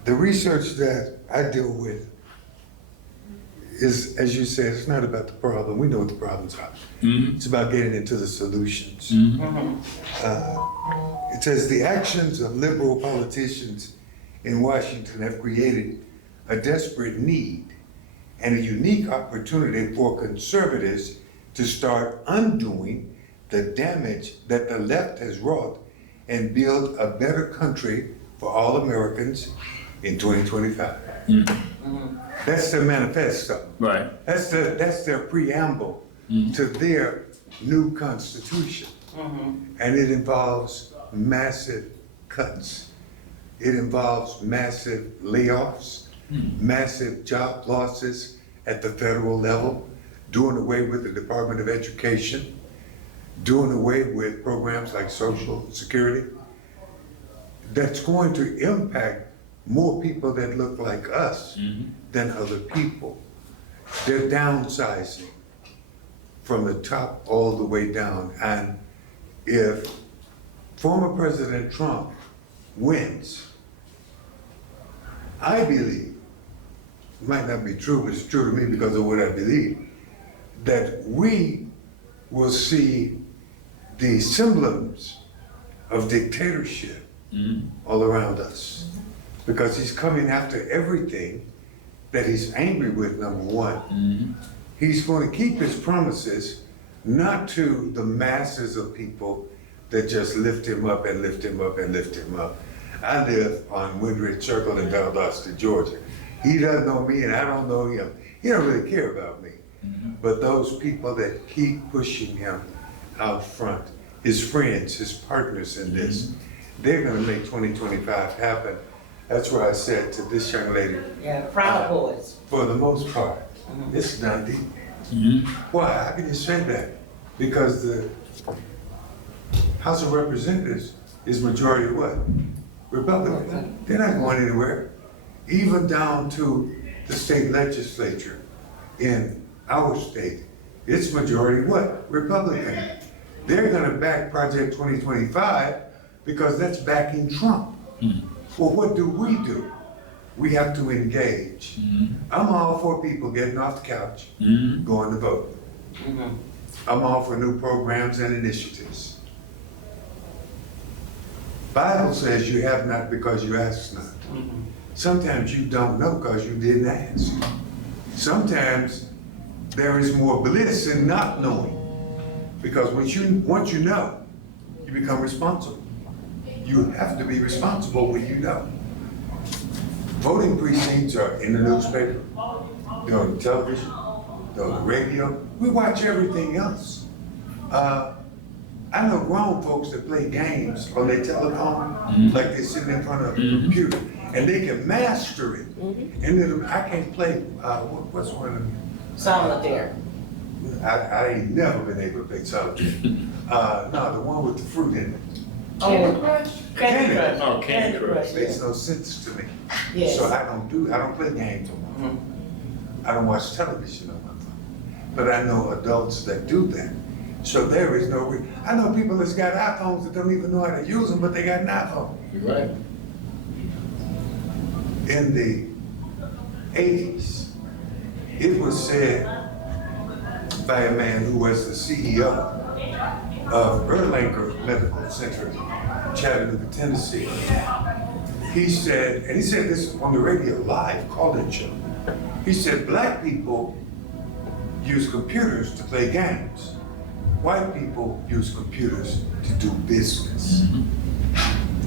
The research that I deal with is, as you said, it's not about the problem. We know what the problems are. It's about getting into the solutions. It says the actions of liberal politicians in Washington have created a desperate need and a unique opportunity for conservatives to start undoing the damage that the left has wrought and build a better country for all Americans in 2025. That's their manifesto. Right. That's their preamble to their new constitution. And it involves massive cuts. It involves massive layoffs, massive job losses at the federal level, doing away with the Department of Education, doing away with programs like Social Security. That's going to impact more people that look like us than other people. They're downsizing from the top all the way down. And if former President Trump wins, I believe, it might not be true, but it's true to me because of what I believe, that we will see the semblance of dictatorship all around us. Because he's coming after everything that he's angry with, number one. He's going to keep his promises, not to the masses of people that just lift him up and lift him up and lift him up. I live on Woodridge Circle in Valdosta, Georgia. He doesn't know me and I don't know him. He don't really care about me. But those people that keep pushing him out front, his friends, his partners in this, they're gonna make 2025 happen. That's why I said to this young lady, Yeah, Proud Boys. for the most part, it's done deal. Why? How can you say that? Because the House of Representatives is majority what? Republican. They're not going anywhere. Even down to the state legislature in our state, it's majority what? Republican. They're gonna back Project 2025 because that's backing Trump. Well, what do? We have to engage. I'm all for people getting off the couch, going to vote. I'm all for new programs and initiatives. Bible says you have not because you ask not. Sometimes you don't know because you didn't ask. Sometimes there is more bliss in not knowing. Because once you know, you become responsible. You have to be responsible when you know. Voting precincts are in the newspaper, they're on the television, they're on the radio. We watch everything else. I know grown folks that play games on their telephone, like they're sitting in front of a computer, and they can master it. And then I can't play, what's one of them? Solitaire. I ain't never been able to play solitaire. No, the one with the fruit in it. Candy Crush? Candy Crush. Oh, Candy Crush. Makes no sense to me. Yes. So I don't play games on my phone. I don't watch television on my phone. But I know adults that do that. So there is no, I know people that's got iPhones that don't even know how to use them, but they got an iPhone. You're right. In the 80s, it was said by a man who was the CEO of Erlanger Medical Center, Chattanooga, Tennessee. He said this on the radio, live call-in show. He said, black people use computers to play games. white people use computers to do business.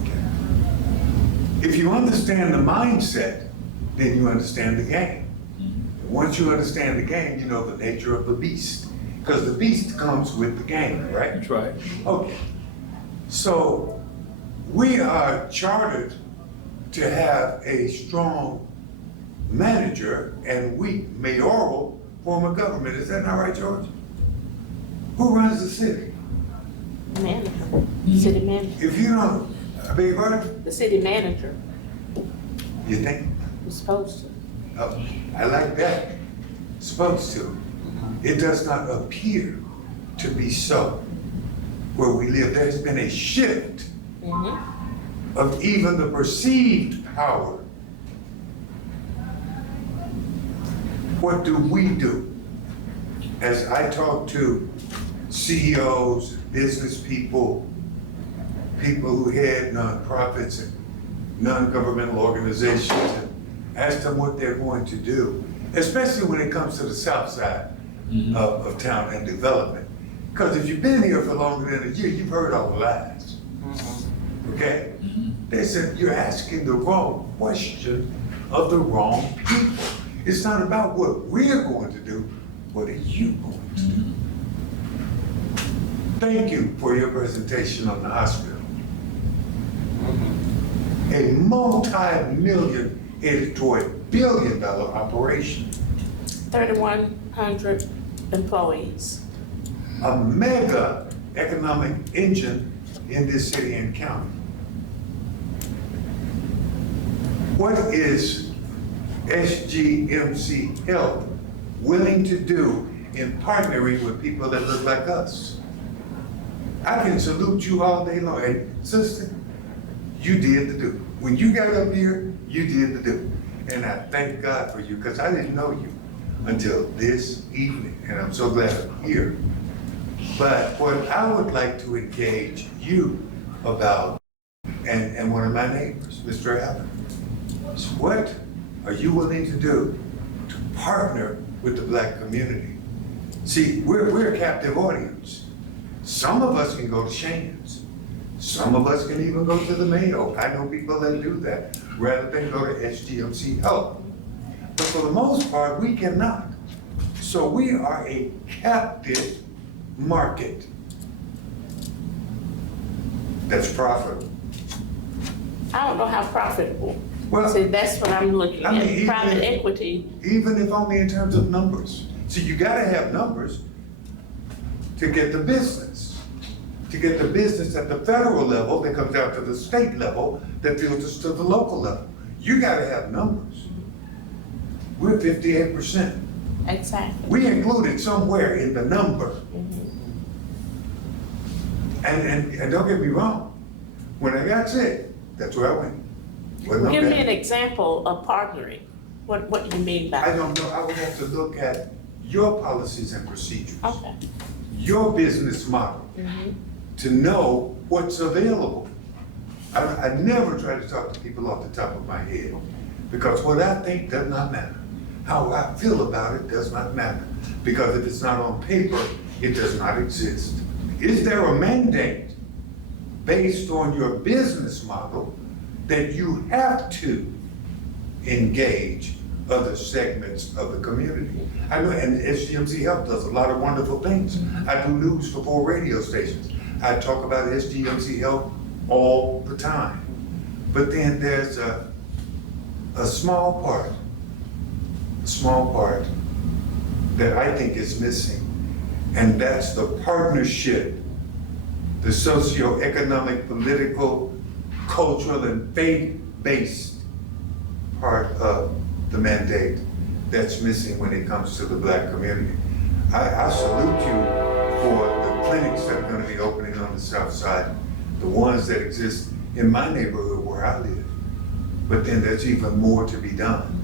Okay. If you understand the mindset, then you understand the game. Once you understand the game, you know the nature of the beast. Because the beast comes with the game, right? That's right. Okay. So we are chartered to have a strong manager and weak mayoral form of government. Is that not right, George? Who runs the city? Manager, city manager, If you don't, I beg your pardon? the city manager You think? is supposed to. Oh, I like that. Supposed to. It does not appear to be so where we live. There's been a shift of even the perceived power. What do we do? As I talk to CEOs, business people, people who head nonprofits and non-governmental organizations, and ask them what they're going to do, especially when it comes to the south side of town and development. Because if you've been here for longer than a year, you've heard all the lies. Okay? They said you're asking the wrong question of the wrong people. It's not about what we're going to do, what are you going to do? Thank you for your presentation on the hospital. A multi-million headed toward $1 billion operation. 3,100 employees. A mega economic engine in this city and county. What is SGMC Health willing to do in partnering with people that look like us? I can salute you all day long. Hey, sister, you did the do. When you got up here, you did the do. And I thank God for you, because I didn't know you until this evening, and I'm so glad I'm here. But what I would like to engage you about, and one of my neighbors, Mr. Allen, is what are you willing to do to partner with the Black community? See, we're a captive audience. Some of us can go to Shane's. Some of us can even go to the Mayo. I know people that do that rather than go to SGMC Health. But for the most part, we cannot. So we are a captive market that's profitable. I don't know how profitable. Well, See, that's what I'm looking I mean, at, even private if- equity. Even if only in terms of numbers. So you gotta have numbers to get the business. To get the business at the federal level that comes down to the state level that filters to the local level. You gotta have numbers. We're 58%. Exactly. We included somewhere in the number. And don't get me wrong, when I got sick, that's where I went. Wasn't no Give me doubt. an example of partnering. What do you mean by? I don't know, I would have to look at your policies and procedures, Okay. your business model, to know what's available. I never try to talk to people off the top of my head, because what I think does not matter. How I feel about it does not matter, because if it's not on paper, it does not exist. Is there a mandate based on your business model that you have to engage other segments of the community? I know, and SGMC Health does a lot of wonderful things. I do news for 4 radio stations. I talk about SGMC Health all the time. But then there's a small part that I think is missing, and that's the partnership, the socio-economic, political, cultural, and faith-based part of the mandate that's missing when it comes to the Black community. I salute you for the clinics that are gonna be opening on the south side, the ones that exist in my neighborhood where I live. But then there's even more to be done.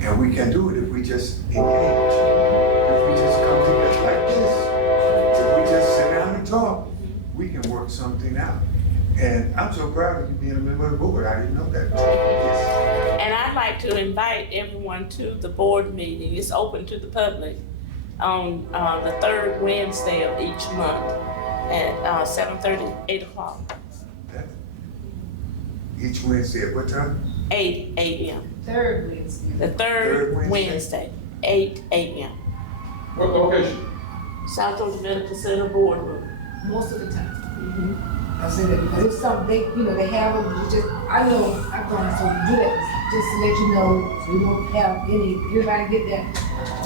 And we can do it if we just engage, if we just come together like this, if we just sit down and talk, we can work something out. And I'm so proud of you being a member of the board. I didn't know that. Yes. And I'd like to invite everyone to the board meeting. It's open to the public. on the third Wednesday of each month at 7:30, 8 o'clock, Each Wednesday at what time? 8 a.m. Third Wednesday. The third Third Wednesday, 8 a.m. What location? South Georgia Medical Center Boardroom. Most of the time. I say that because it's something they, they have them, you just, I know, I've gone so do that, just to let you know, so you don't have everybody get that,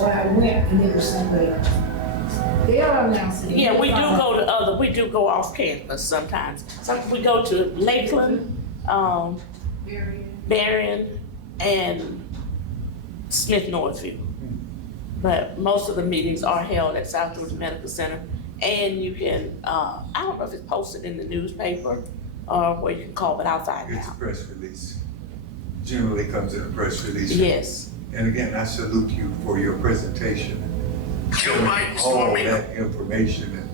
or I went and it was somewhere. They are announcing. Yeah, we do go off campus sometimes. We go to Lakeland, Berrien, and Smith Northview. But most of the meetings are held at South Georgia Medical Center. And you can, I don't know if it's posted in the newspaper or where you can call, but I'll find It's a out. press release. Generally comes in a press release. Yes. And again, I salute you for your presentation. All that information, and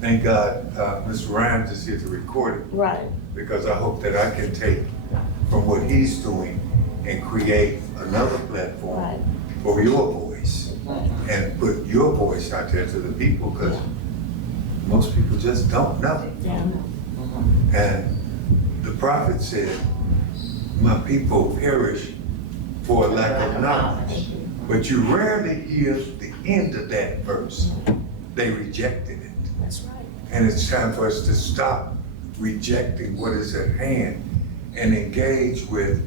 thank God, Mr. Rhymes is here to record it, Right. because I hope that I can take from what he's doing and create another platform Right. for your voice, and put your voice out there to the people, because most people just don't know. Yeah. And the prophet said, my people perish for a lack of knowledge. But you rarely hear the end of that verse. They rejected it. That's right. And it's time for us to stop rejecting what is at hand and engage with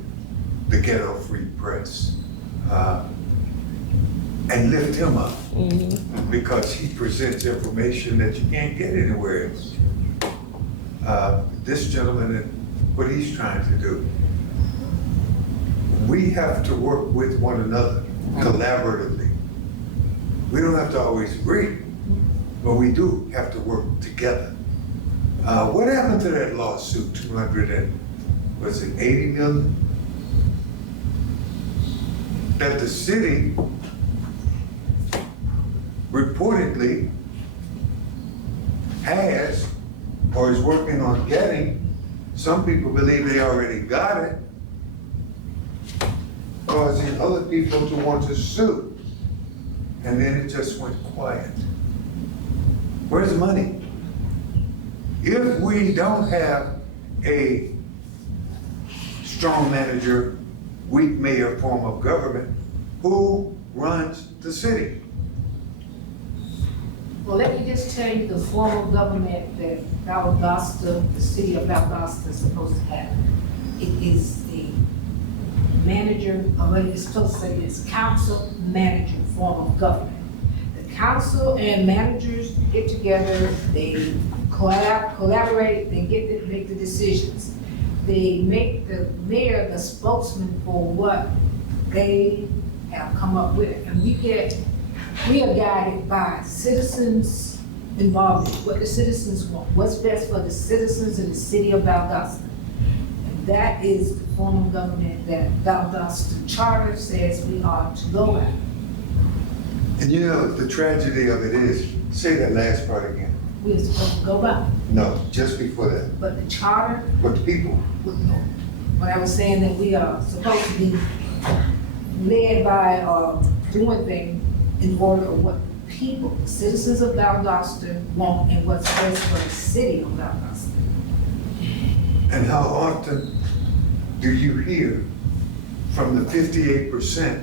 the Ghetto Free Press. And lift him up, because he presents information that you can't get anywhere else. This gentleman and what he's trying to do, we have to work with one another collaboratively. We don't have to always agree, but we do have to work together. What happened to that lawsuit, 80 million? That the city reportedly has or is working on getting. Some people believe they already got it, causing other people to want to sue. And then it just went quiet. Where's the money? If we don't have a strong manager, weak mayor form of government, who runs the city? Well, let me just tell you the form of government that Valdosta, the city of Valdosta is supposed to have. It is the manager, or what it's supposed to say is council manager form of government. The council and managers get together, they collaborate, they make the decisions. They make the mayor the spokesman for what they have come up with. And we are guided by citizens' involvement, what the citizens want, what's best for the citizens in the city of Valdosta. And that is the form of government that Valdosta Charter says we are to go at. And you know, the tragedy of it is, say that last part again. We are supposed to go by, No, just before that. but the charter But the people, would know. When I was saying that we are supposed to be led by or doing things in order of what people, the citizens of Valdosta want and what's best for the city of Valdosta. and how often do you hear from the 58%,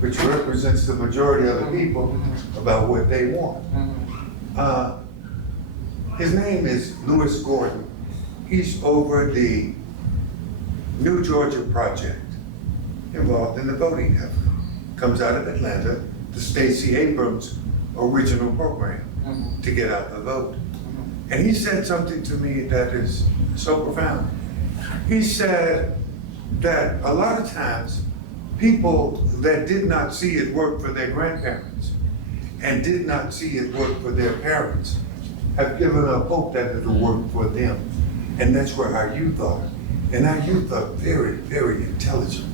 which represents the majority of the people, about what they want? His name is Lewis Gordon. He's over the New Georgia Project, involved in the voting effort. Comes out of Atlanta, the Stacey Abrams original program to get out the vote. And he said something to me that is so profound. He said that a lot of times people that did not see it work for their grandparents and did not see it work for their parents have given up hope that it'll work for them. And that's where our youth are. And our youth are very, very intelligent.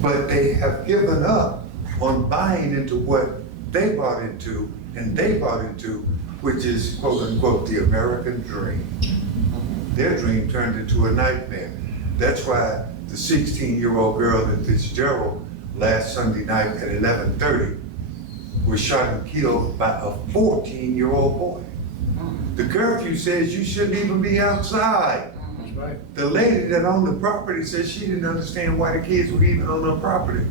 But they have given up on buying into what they bought into, and they bought into, which is quote unquote the American dream. Their dream turned into a nightmare. That's why the 16-year-old girl in Fitzgerald last Sunday night at 11:30 was was shot and killed by a 14-year-old boy. The curfew says you shouldn't even be outside. That's right. The lady that owned the property said she didn't understand why the kids were even on her property.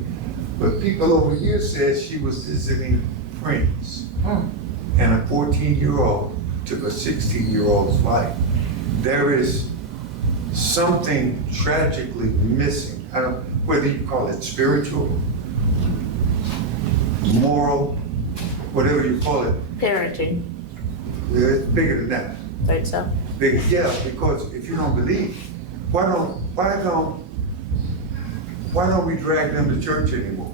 But people over here said she was visiting friends. And a 14-year-old took a 16-year-old's life. There is something tragically missing. I don't, whether you call it spiritual, moral, whatever you call it, Parenting, it's bigger than that. think so? Bigger, yeah, because if you don't believe, why don't we drag them to church anymore?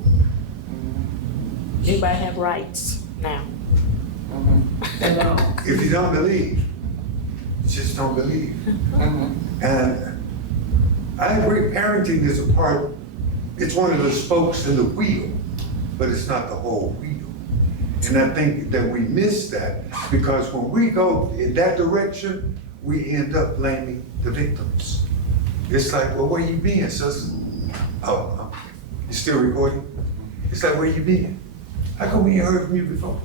Everybody have rights now. If you don't believe, just don't believe. And I agree, parenting is a part, it's one of the spokes in the wheel, but it's not the whole wheel. And I think that we miss that because when we go in that direction, we end up blaming the victims. It's like, well, where you been, sister? Oh, you still recording? It's like, where you been? How come we ain't heard from you before?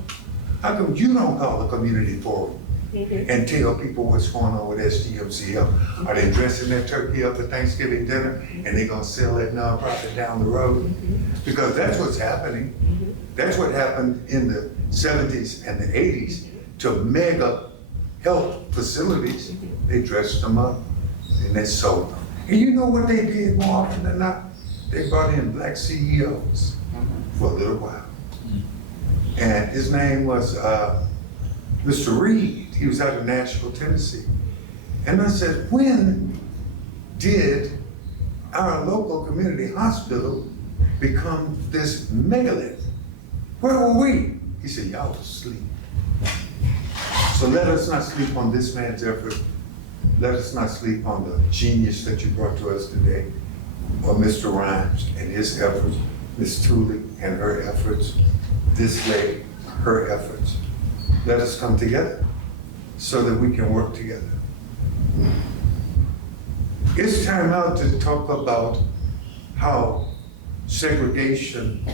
How come you don't call the community forum and tell people what's going on with SGMCL? Are they dressing that turkey up for Thanksgiving dinner and they gonna sell that nonprofit down the road? Because that's what's happening. That's what happened in the 70s and the 80s to mega health facilities. They dressed them up and they sold them. And you know what they did more often than not? They brought in black CEOs for a little while. And his name was Mr. Reed. He was out of Nashville, Tennessee. And I said, when did our local community hospital become this megalith? Where were we? He said, y'all was asleep. So let us not sleep on this man's effort. Let us not sleep on the genius that you brought to us today, or Mr. Rhymes and his efforts, Miss Tooley and her efforts, this lady, her efforts. Let us come together so that we can work together. It's time out to talk about how segregation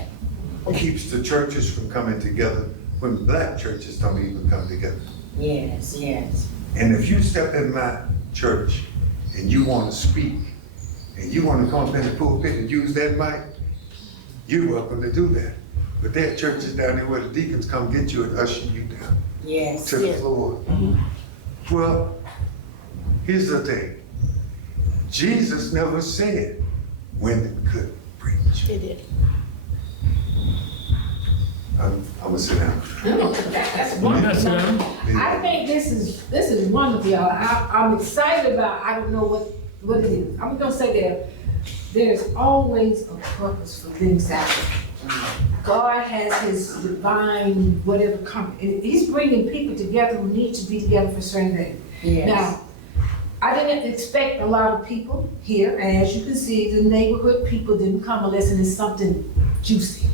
keeps the churches from coming together when black churches don't even come together. Yes, yes. And if you step in my church and you want to speak and you want to come up in the pulpit and use that mic, you're welcome to do that. But there are churches down there where the deacons come get you and usher you down Yes. to the floor. Well, here's the thing. Jesus never said women couldn't preach. He did. I'm gonna sit down. That's Yes, wonderful. ma'am. I think this is wonderful, y'all. I'm excited about, I don't know what it is. I'm gonna say there's always a purpose for things that happen. God has his divine whatever coming, and he's bringing people together who need to be together for certain things. Yes. Now, I didn't expect a lot of people here, and as you can see, the neighborhood people didn't come unless it is something juicy.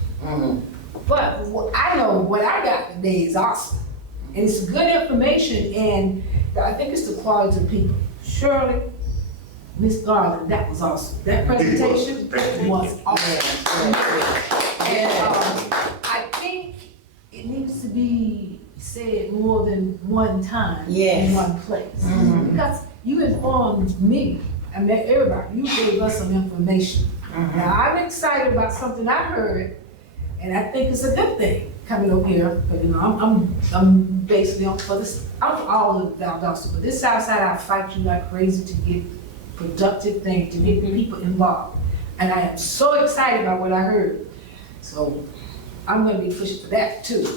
But I know what I got today is awesome. And it's good information, and I think it's the quality of people. Shirley, Miss Garland, that was awesome. That presentation was awesome. And I think it needs to be said more than one time in one place. Because you informed me, I met everybody, you gave us some information. Now, I'm excited about something I heard, and I think it's a good thing coming up here. But you know, I'm basically I'm all of Valdosta, but this south side I fight you like crazy to get productive things, to get people involved. And I am so excited about what I heard. So I'm gonna be pushing for that too.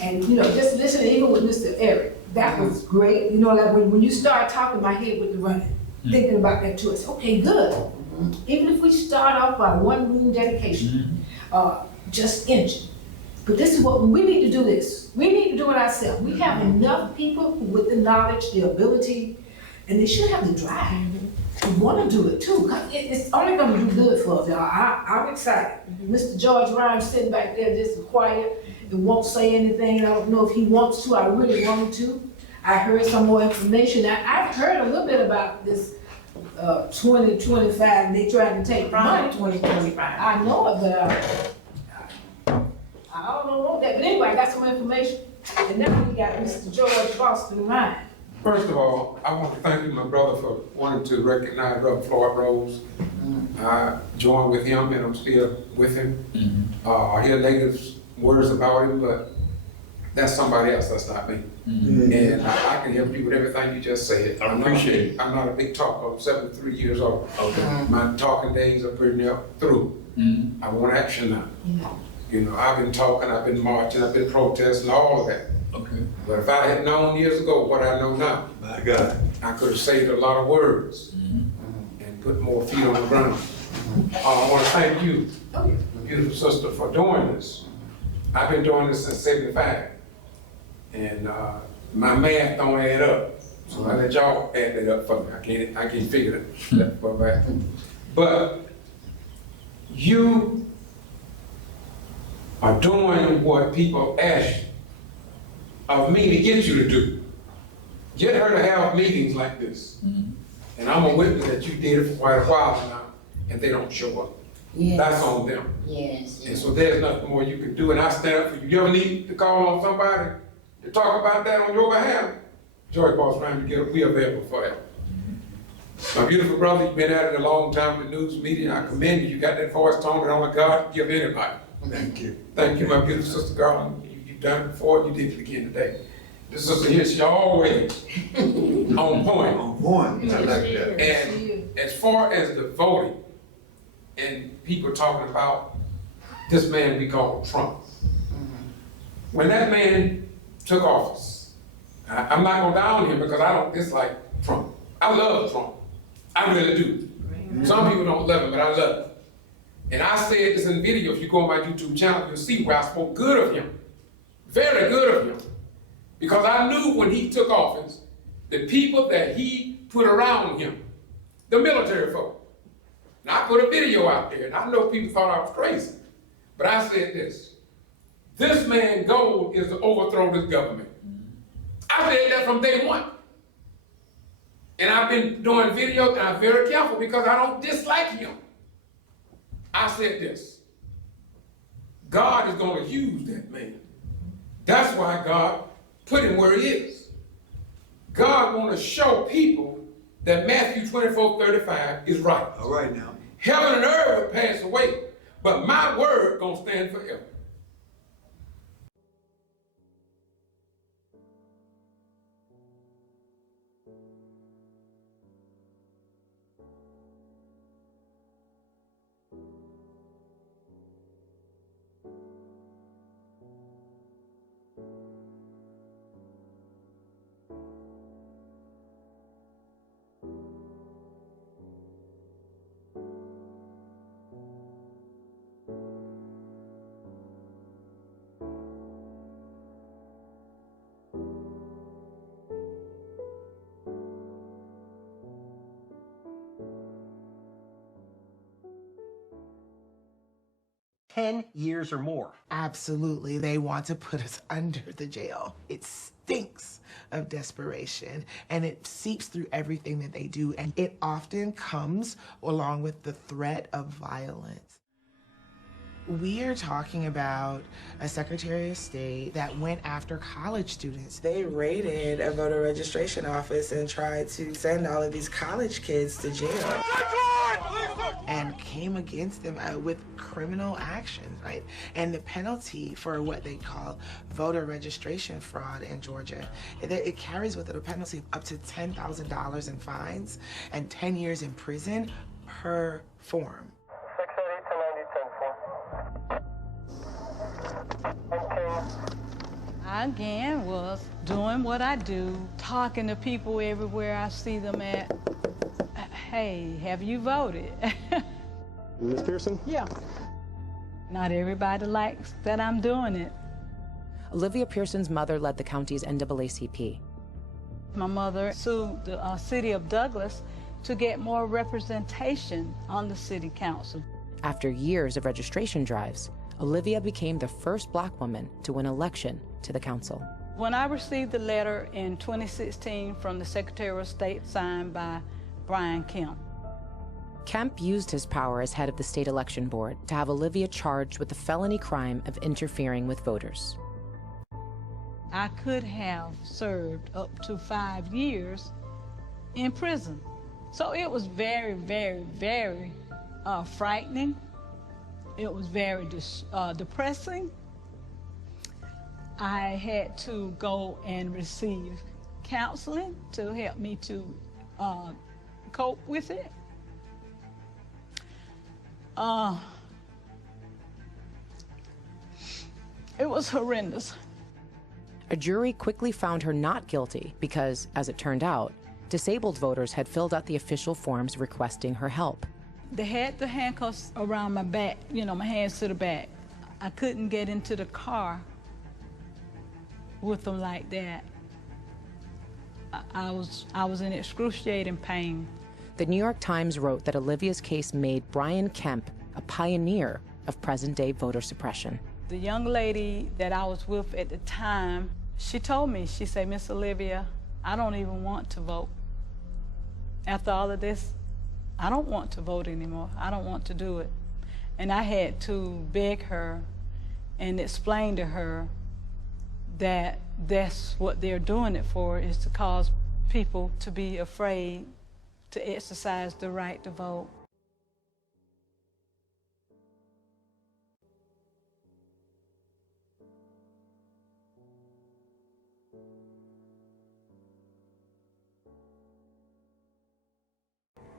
And you know, just listen, even with Mr. Eric, that was great. You know, like when you start talking, my head with the running, thinking about that too. I said, okay, good. Even if we start off by one room dedication, just engine. But this is what we need to do this. We need to do it ourselves. We have enough people with the knowledge, the ability, and they should have the drive to want to do it too. 'Cause it's only going to do good for us, y'all. I'm excited. Mr. George Ryan sitting back there just quiet and won't say anything. I don't know if he wants to. I really want him to. I heard some more information. I've heard a little bit about this 2025, and they trying to take money. 2025. I know it, but I I don't know that, but anyway, I got some information. And now we got Mr. George Boston in line. First of all, I want to thank you, my brother, for wanting to recognize Brother Floyd Rose. I joined with him and I'm still with him. I hear negative words about him, but that's somebody else, that's not me. And I can help you with everything you just said. I appreciate it. I'm not a big talker, I'm 73 years old. Okay. My talking days are pretty near through. I want action now. You know, I've been talking, I've been marching, I've been protesting, all of that. Okay. But if I had known years ago what I know now, My God. I could have saved a lot of words and put more feet on the ground. I want to thank you, my beautiful sister, for doing this. I've been doing this since '75, and my math don't add up. So I let y'all add that up for me. I can't figure that for back. But you are doing what people ask of me to get you to do. Get her to have meetings like this. And I'm a witness that you did it for quite a while now, and they don't show up. Yes. That's on them. Yes. And so there's nothing more you can do, and I stand up for you. You ever need to call on somebody to talk about that on your behalf? George Boss trying to get up, we available for that. My beautiful brother, you've been at it a long time in the news media. I commend you. You got that voice tone that only God can give anybody. Thank you. Thank you, my beautiful sister Garland. You've done it before, you did it again today. This sister here, she always on point. On point. I like that. And as far as the voting, and people talking about this man we call Trump. When that man took office, I'm not gonna down him because I don't dislike Trump. I love Trump. I really do. Some people don't love him, but I love him. And I said this in video, if you go on my YouTube channel, you'll see where I spoke good of him. Very good of him. Because I knew when he took office, the people that he put around him, the military folk. And I put a video out there, and I know people thought I was crazy. But I said this man's goal is to overthrow this government. I said that from day one. And I've been doing videos, and I'm very careful because I don't dislike him. I said this, God is gonna use that man. That's why God put him where he is. God wanna show people that Matthew 24:35 is right. All right now. Heaven and earth will pass away, but my word gonna stand forever. $10 or more. Absolutely. They want to put us under the jail. It stinks of desperation, and it seeps through everything that they do, and it often comes along with the threat of violence. We are talking about a Secretary of State that went after college students. They raided a voter registration office and tried to send all of these college kids to jail. And came against them with criminal actions, right? And the penalty for what they call voter registration fraud in Georgia, it carries with it a penalty of up to $10,000 in fines and 10 years in prison per form. 680 I again was doing what I do, talking to people everywhere I see them at. Hey, have you voted? Ms. Pearson? Yeah. Not everybody likes that I'm doing it. Olivia Pearson's mother led the county's NAACP. My mother sued the city of Douglas to get more representation on the city council. After years of registration drives, Olivia became the first Black woman to win election to the council. When I received the letter in 2016 from the Secretary of State signed by Brian Kemp, Kemp used his power as head of the state election board to have Olivia charged with the felony crime of interfering with voters. I could have served up to 5 years in prison. So it was very, very, very frightening. It was very depressing. I had to go and receive counseling to help me to cope with it. It was horrendous. A jury quickly found her not guilty because, as it turned out, disabled voters had filled out the official forms requesting her help. They had the handcuffs around my back, my hands to the back. I couldn't get into the car with them like that. I was in excruciating pain. The New York Times wrote that Olivia's case made Brian Kemp a pioneer of present-day voter suppression. The young lady that I was with at the time, she told me, she said, "Miss Olivia, I don't even want to vote. After all of this, I don't want to vote anymore. I don't want to do it." And I had to beg her and explain to her that that's what they're doing it for, is to cause people to be afraid to exercise the right to vote.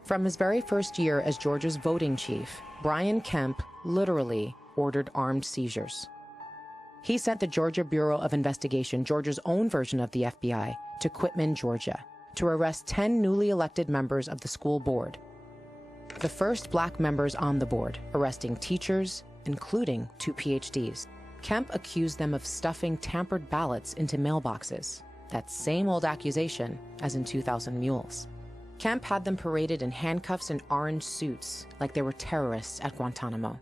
From his very first year as Georgia's voting chief, Brian Kemp literally ordered armed seizures. He sent the Georgia Bureau of Investigation, Georgia's own version of the FBI, to Quitman, Georgia, to arrest 10 newly elected members of the school board. The first black members on the board, arresting teachers, including 2 PhDs. Kemp accused them of stuffing tampered ballots into mailboxes. That same old accusation as in 2000 Mules. Kemp had them paraded in handcuffs and orange suits like they were terrorists at Guantanamo.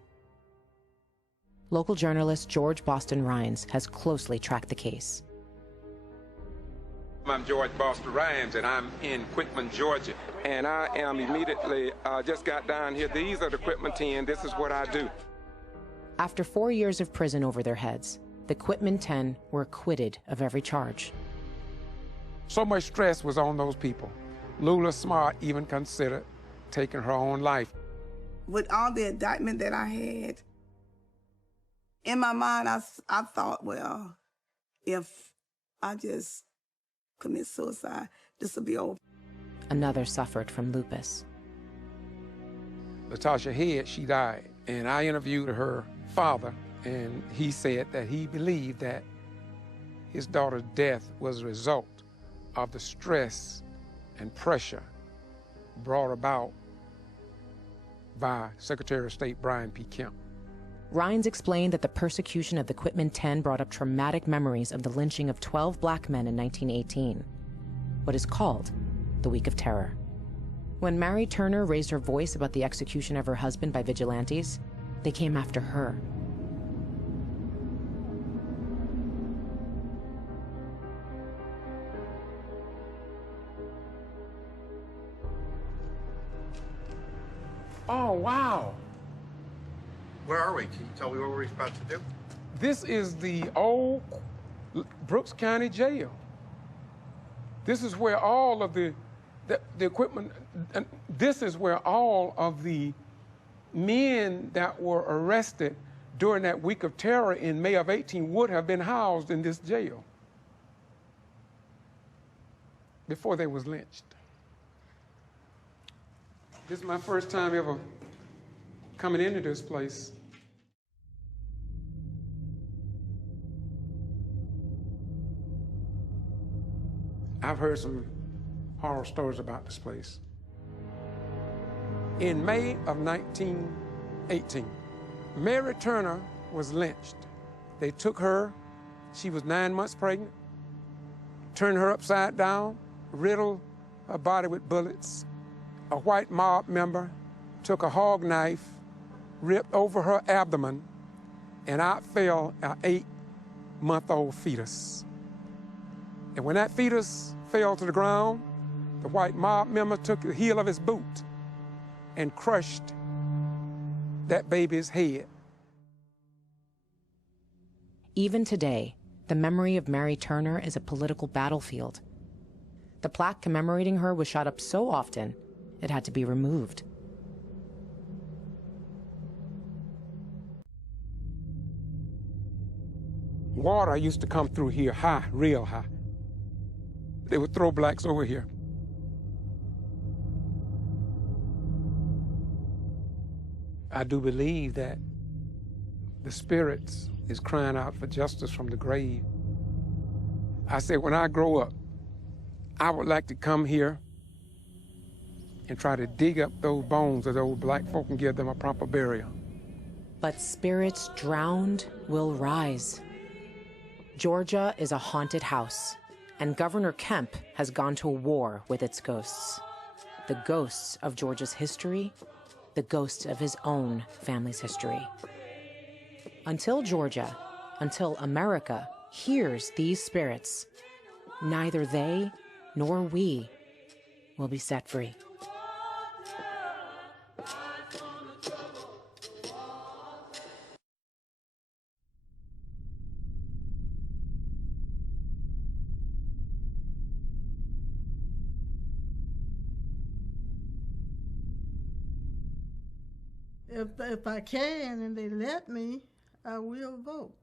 Local journalist George Boston Rhines has closely tracked the case. I'm George Boston Rhines, and I'm in Quitman, Georgia. And I am immediately, just got down here. These are the Quitman 10. This is what I do. After 4 years of prison over their heads, the Quitman 10 were acquitted of every charge. So much stress was on those people. Lula Smart even considered taking her own life. With all the indictment that I had, in my mind, I thought, well, if I just commit suicide, this will be over. Another suffered from lupus. Latasha Head, she died, and I interviewed her father, and he said that he believed that his daughter's death was a result of the stress and pressure brought about by Secretary of State Brian P. Kemp. Rhines explained that the persecution of the Quitman 10 brought up traumatic memories of the lynching of 12 black men in 1918, what is called the Week of Terror. When Mary Turner raised her voice about the execution of her husband by vigilantes, they came after her. Oh, wow. Where are we? Can you tell me what we're about to do? This is the old Brooks County Jail. This is where all of the equipment, and this is where all of the men that were arrested during that Week of Terror in May of 18 would have been housed in this jail before they was lynched. This is my first time ever coming into this place. I've heard some horror stories about this place. In May of 1918, Mary Turner was lynched. They took her, she was 9 months pregnant, turned her upside down, riddled her body with bullets. A white mob member took a hog knife, ripped over her abdomen, and out fell an 8-month-old fetus. And when that fetus fell to the ground, the white mob member took the heel of his boot and crushed that baby's head. Even today, the memory of Mary Turner is a political battlefield. The plaque commemorating her was shot up so often, it had to be removed. Water used to come through here high, real high. They would throw blacks over here. I do believe that the spirits is crying out for justice from the grave. I said, when I grow up, I would like to come here and try to dig up those bones of those black folk and give them a proper burial. But spirits drowned will rise. Georgia is a haunted house, and Governor Kemp has gone to war with its ghosts. The ghosts of Georgia's history, the ghosts of his own family's history. Until Georgia, until America hears these spirits, neither they nor we will be set free. If I can and they let me, I will vote.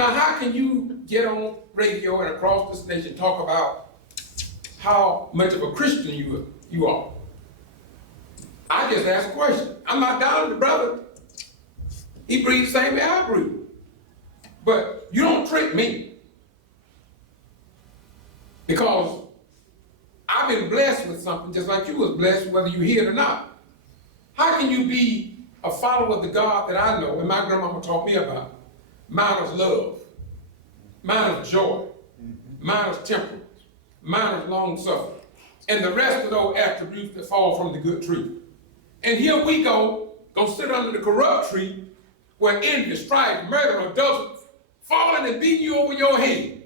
Now, how can you get on radio and across this nation talk about how much of a Christian you are? I just asked a question. I'm not down with the brother. He breathes the same way I breathe. But you don't trick me. Because I've been blessed with something just like you was blessed whether you hear it or not. How can you be a follower of the God that I know and my grandmama taught me about? Mine is love, mine is joy, mine is temperance, mine is long suffering, and the rest of those attributes that fall from the good tree. And here we go sit under the corrupt tree where envy, strife, murder, adultery, falling and beating you over your head.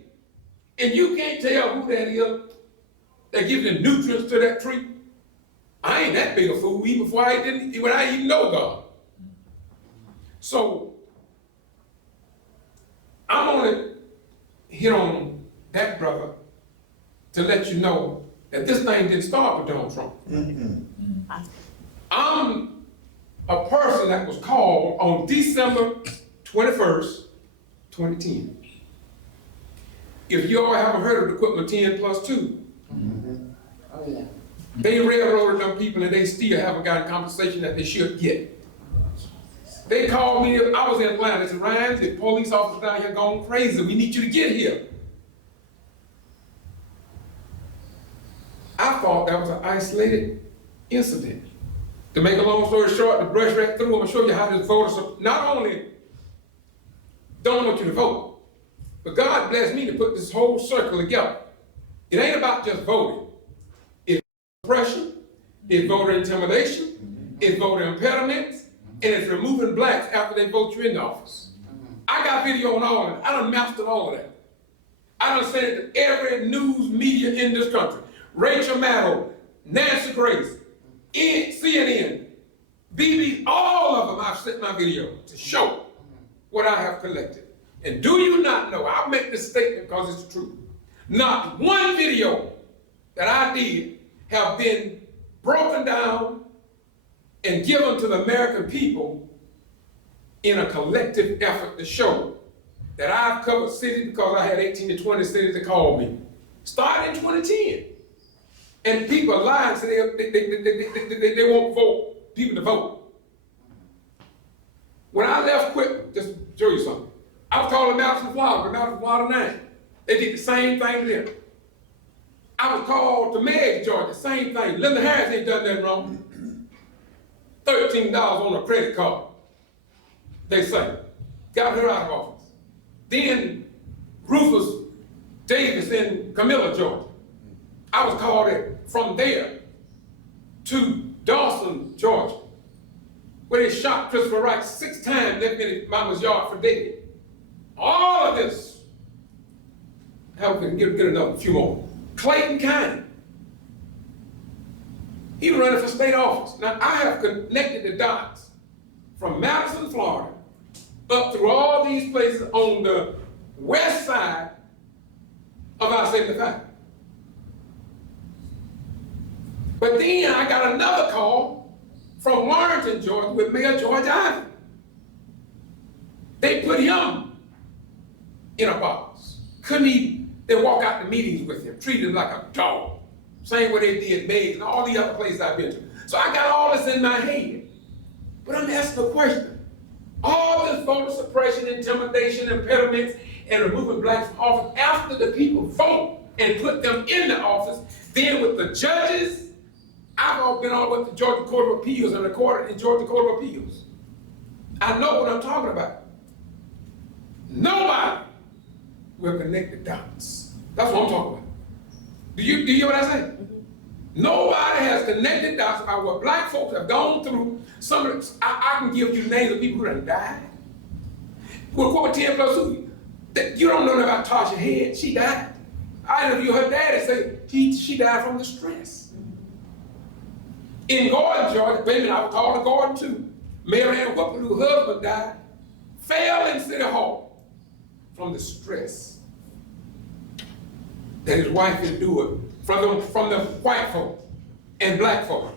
And you can't tell who that is that gives the nutrients to that tree. I ain't that big a fool even when I even know God. So I'm only hit on that brother to let you know that this thing didn't start with Donald Trump. I'm a person that was called on December 21st, 2010. If you all haven't heard of the equipment 10+2, Oh, yeah. they railroaded them people and they still haven't gotten compensation that they should get. They called me, I was in Atlanta, they said, Ryan, the police officer down here going crazy, we need you to get here. I thought that was an isolated incident. To make a long story short, to brush right through, I'm gonna show you how this voters not only don't want you to vote, but God blessed me to put this whole circle together. It ain't about just voting. It's oppression, it's voter intimidation, it's voter impediments, and it's removing blacks after they vote you in office. I got video on all of it. I done mastered all of that. I done sent it to every news media in this country. Rachel Maddow, Nancy Grace, CNN, BB, all of them, I've sent my video to show what I have collected. And do you not know, I'll make this statement because it's true. Not one video that I did have been broken down and given to the American people in a collective effort to show that I've covered cities, because I had 18 to 20 cities that called me. Started in 2010. And people lied, so they won't vote, people to vote. When I left Quitman, just to show you something, I was called to Madison, Florida 9. They did the same thing to them. I was called to Meg, Georgia, same thing. Linda Harris ain't done nothing wrong. $13 on a credit card, they say. Got her out of office. Then Rufus Davis in Camilla, Georgia. I was called from there to Dawson, Georgia, where they shot Christopher Wright 6 times, left me in Mama's yard for dead. All of this. How we can get another few more. Clayton County. He was running for state office. Now, I have connected the dots from Madison, Florida, up through all these places on the west side of I-75. But then I got another call from Warrenton, Georgia, with Mayor George Ivey. They put him in a box. Couldn't even walk out to meetings with him, treated him like a dog. Same way they did Mays and all the other places I've been to. So I got all this in my head. But I'm asking a question. All this voter suppression, intimidation, impediments, and removing blacks from office after the people vote and put them in the office, then with the judges, I've all been all with the Georgia Court of Appeals and recorded in Georgia Court of Appeals. I know what I'm talking about. Nobody will connect the dots. That's what I'm talking about. Do you hear what I say? Nobody has connected dots about what black folks have gone through. Some of the, I can give you names of people who have died. Who are 10 plus who, you don't know about Tasha Head. She died. I interviewed her dad and say she died from the stress. In Gordon, Georgia, wait a minute, I was called to Gordon too. Mary Ann Whipple, whose husband died, fell in City Hall from the stress that his wife endured from the white folk and black folk.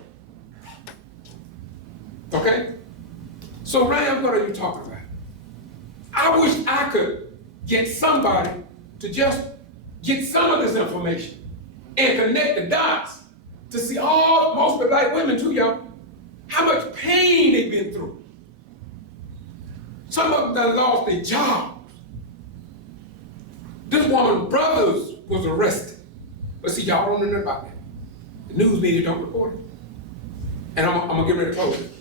Okay? So Ryan, what are you talking about? I wish I could get somebody to just get some of this information and connect the dots to see most of the black women too, y'all, how much pain they've been through. Some of them that lost their jobs. This woman's brothers was arrested. But see, y'all don't know nothing about that. The news media don't report it. And I'm gonna get ready to close it.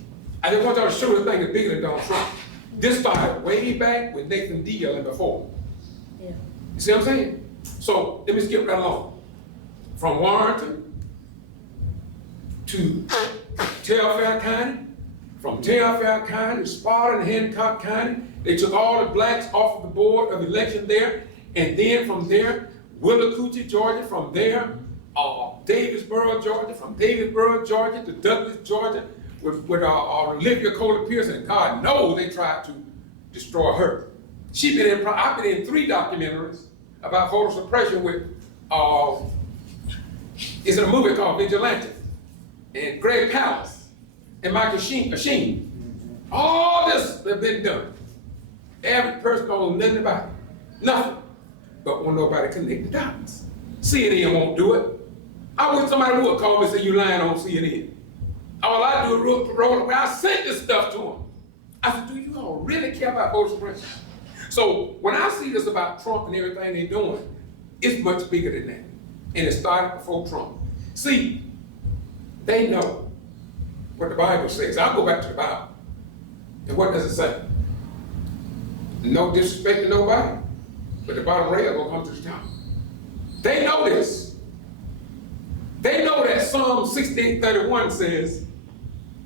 I just want y'all to show this thing is bigger than Donald Trump. This started way back with Nathan Deal and before. Yeah. You see what I'm saying? So let me skip right along. From Warrenton to Telfair County, from Telfair County to Sparta and Hancock County, they took all the blacks off of the board of election there, and then from there, Willacoochee, Georgia, from there, Davisboro, Georgia, from Davisboro, Georgia to Douglas, Georgia, with Olivia Kohler Pearson. God knows they tried to destroy her. I've been in 3 documentaries about voter suppression with, it's a movie called Vigilante, and Greg Pallas, and Michael Sheen. All this has been done. Average person don't know nothing about it. Nothing. But won't nobody connect the dots. CNN won't do it. I wish somebody would call me and say, you lying on CNN. All I do is roll away. I sent this stuff to them. I said, do you all really care about voter suppression? So when I see this about Trump and everything they're doing, it's much bigger than that. And it started before Trump. See, they know what the Bible says. I'll go back to the Bible. And what does it say? No disrespect to nobody, but the bottom rail will come to the top. They know this. They know that Psalm 68:31 says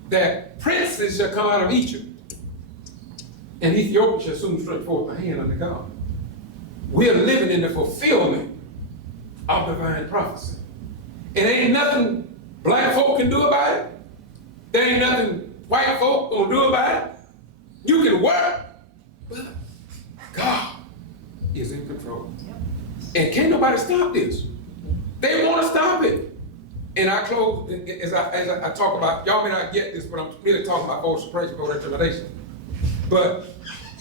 that princes shall come out of Egypt, and Ethiopia shall soon stretch forth the hand unto God. We're living in the fulfillment of divine prophecy. And ain't nothing black folk can do about it. There ain't nothing white folk gonna do about it. You can work, but God is in control. And can't nobody stop this. They wanna stop it. And I close, as I talk about, y'all may not get this, but I'm really talking about voter suppression, voter intimidation. But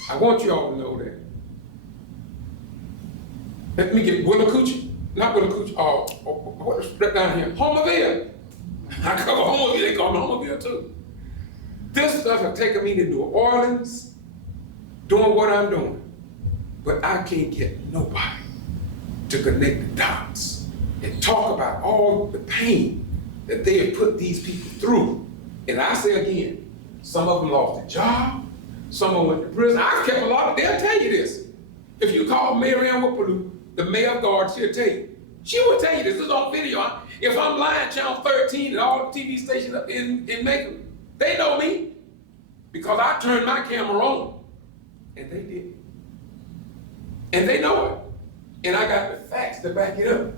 I want you all to know that. Let me get Willacoochee, not Willacoochee, what's right down here, Homerville. I cover Homerville, they call me Homerville too. This stuff has taken me to New Orleans, doing what I'm doing. But I can't get nobody to connect the dots and talk about all the pain that they have put these people through. And I say again, some of them lost their job, some of them went to prison. I've kept a lot of, they'll tell you this. If you call Mary Ann Whipperloo, the mayor of Guard, she'll tell you. She will tell you this is on video. If I'm lying, Channel 13 and all the TV stations up in Macon, they know me because I turned my camera on and they did. And they know it. And I got the facts to back it up.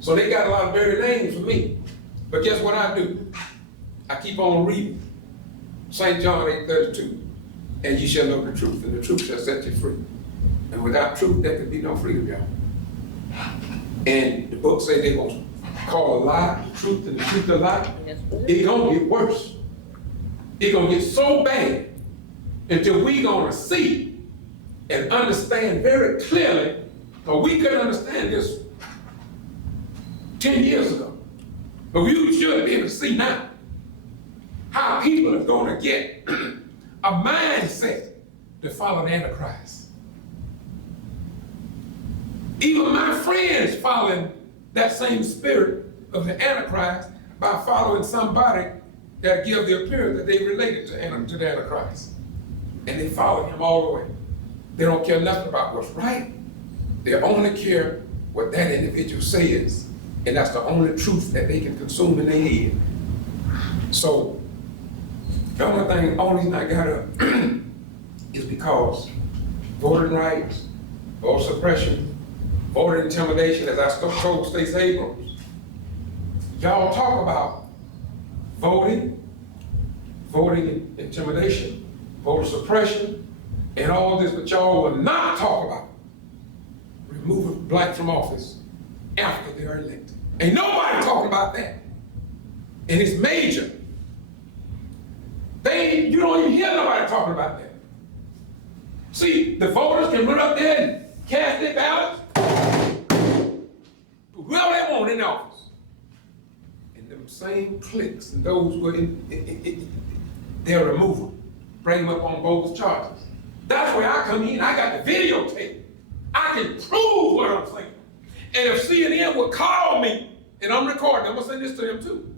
So they got a lot of buried names for me. But guess what I do? I keep on reading. St. John 8:32. And you shall know the truth, and the truth shall set you free. And without truth, there can be no freedom, y'all. And the book say they gonna call a lie the truth and the truth a lie. It's gonna get worse. It's gonna get so bad until we gonna see and understand very clearly, but we couldn't understand this 10 years ago. But we should be able to see now how people are gonna get a mindset to follow the Antichrist. Even my friends following that same spirit of the Antichrist by following somebody that give the appearance that they related to the Antichrist. And they follow him all the way. They don't care nothing about what's right. They only care what that individual says. And that's the only truth that they can consume in their head. So, the only reason I got up is because voting rights, voter suppression, voter intimidation, as I told Stacey Abrams, y'all talk about voting intimidation, voter suppression, and all this, but y'all will not talk about removing blacks from office after they're elected. Ain't nobody talking about that. And it's major. You don't even hear nobody talking about that. See, the voters can run up there and cast their ballots, whoever they want in the office. And them same cliques and those who are they'll remove them, bring them up on bogus charges. That's where I come in. I got the videotape. I can prove what I'm saying. And if CNN would call me, and I'm recording, I'm gonna send this to them too.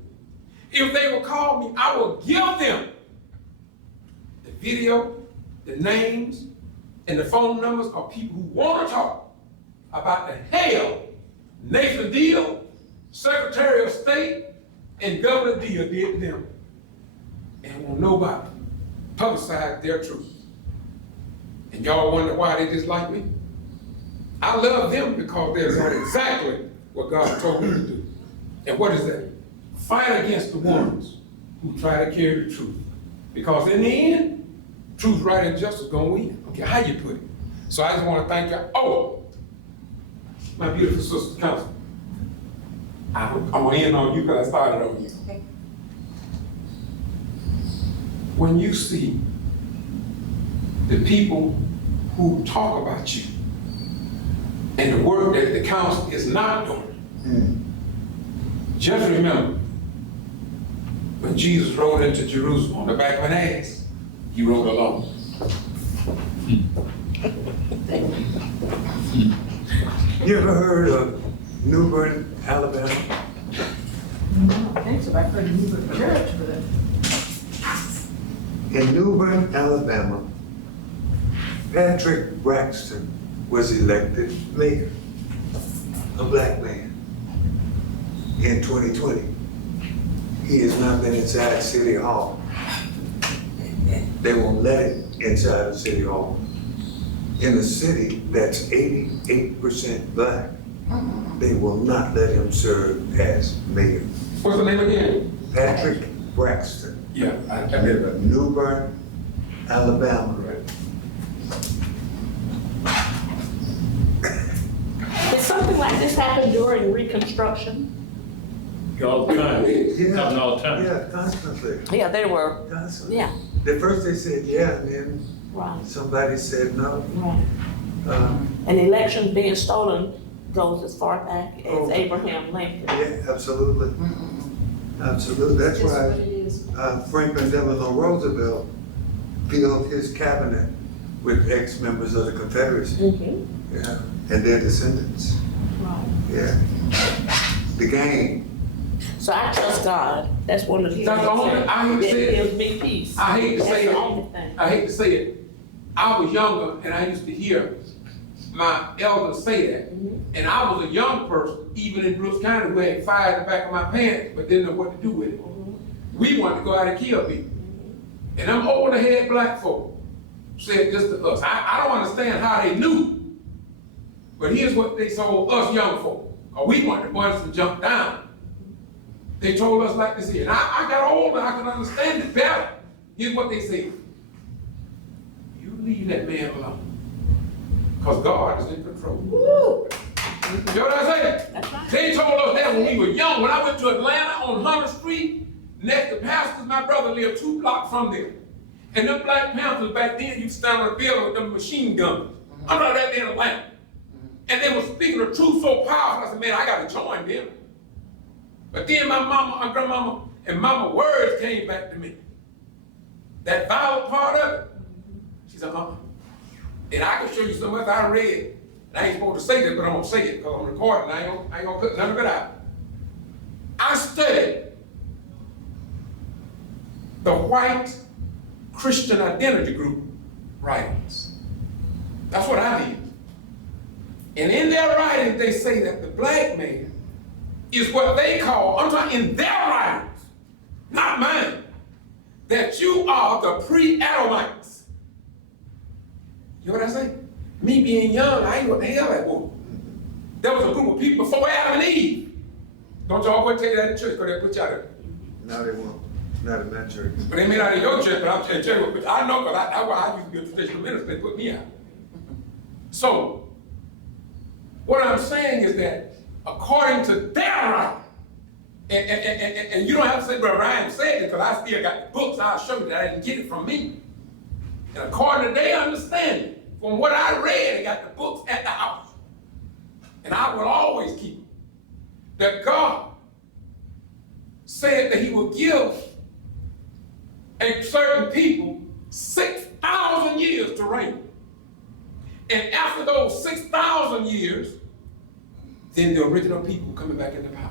If they will call me, I will give them the video, the names, and the phone numbers of people who want to talk about the hell Nathan Deal, Secretary of State, and Governor Deal did to them. And won't nobody publicize their truth. And y'all wonder why they dislike me? I love them because they're doing exactly what God told me to do. And what is that? Fight against the ones who try to carry the truth. Because in the end, truth, right, and justice is gonna win. Okay, how you put it. So I just want to thank you. Oh, my beautiful sister, Councilwoman. I'm gonna end on you because I started on you. Okay. When you see the people who talk about you and the work that the council is not doing, just remember when Jesus rode into Jerusalem on the back of an ass, he rode alone. You ever heard of New Bern, Alabama? I don't think so. I've heard of New Bern Church, but In New Bern, Alabama, Patrick Braxton was elected mayor, a black man, in 2020. He has not been inside City Hall. They won't let him inside of City Hall. In a city that's 88% black, they will not let him serve as mayor. What's the name again? Patrick Braxton. Yeah, I I live in New Bern, Alabama. Did something like this happen during Reconstruction? all the time, Yeah. happen all the time. Yeah, constantly. Yeah, they were, Constantly. yeah, At first they said yeah, and then right, somebody said no. right. And elections being stolen goes as far back as Abraham Lincoln. Yeah, absolutely. Absolutely. That's Just why what it is. Franklin Delano Roosevelt filled his cabinet with ex-members of the Confederacy. Yeah, and their descendants. Right. Yeah. The game. So I trust God. That's one of the things That's the only, I hate to that say it. gives me peace. I hate to That's say the it. only thing. I hate to say it. I was younger and I used to hear my elders say that. And I was a young person, even in Brooks County, who had fire in the back of my pants, but didn't know what to do with it. We wanted to go out and kill people. And them older head black folk said this to us. I don't understand how they knew, but here's what they told us young folk. Or we wanted the boys to jump down. They told us like this here. And I got older, I could understand it better. Here's what they said. You leave that man alone. Because God is in control. Woo. You know what I say? That's right. They told us that when we were young. When I went to Atlanta on Hunter Street, next to Pastors, my brother lived 2 blocks from there. And them Black Panthers back then, you stand on the building with them machine guns. I'm not that in Atlanta. And they were speaking the truth so powerful, I said, man, I gotta join them. But then my mama, my grandmama, and mama words came back to me. That violent part of it. She said, Mama, and I can show you some else I read. And I ain't supposed to say this, but I'm gonna say it because I'm recording. I ain't gonna put none of it out. I studied the white Christian identity group writings. That's what I did. And in their writings, they say that the black man is what they call, I'm talking in their writings, not mine, that you are the pre-Adamites. You know what I say? Me being young, I ain't what the hell that was. There was a group of people before Adam and Eve. Don't y'all go tell you that in church, because they put you out there. No, they won't. Not in that church. But they made out of your church, but I'm telling you, but I know, because that's why I used to be a traditional minister, they put me out. So, what I'm saying is that according to their writing, and you don't have to say, Brother Ryan said it, because I still got the books, I'll show you that I didn't get it from me. And according to their understanding, from what I read, I got the books at the house. And I will always keep them. That God said that he would give a certain people 6,000 years to reign. And after those 6,000 years, then the original people coming back into power.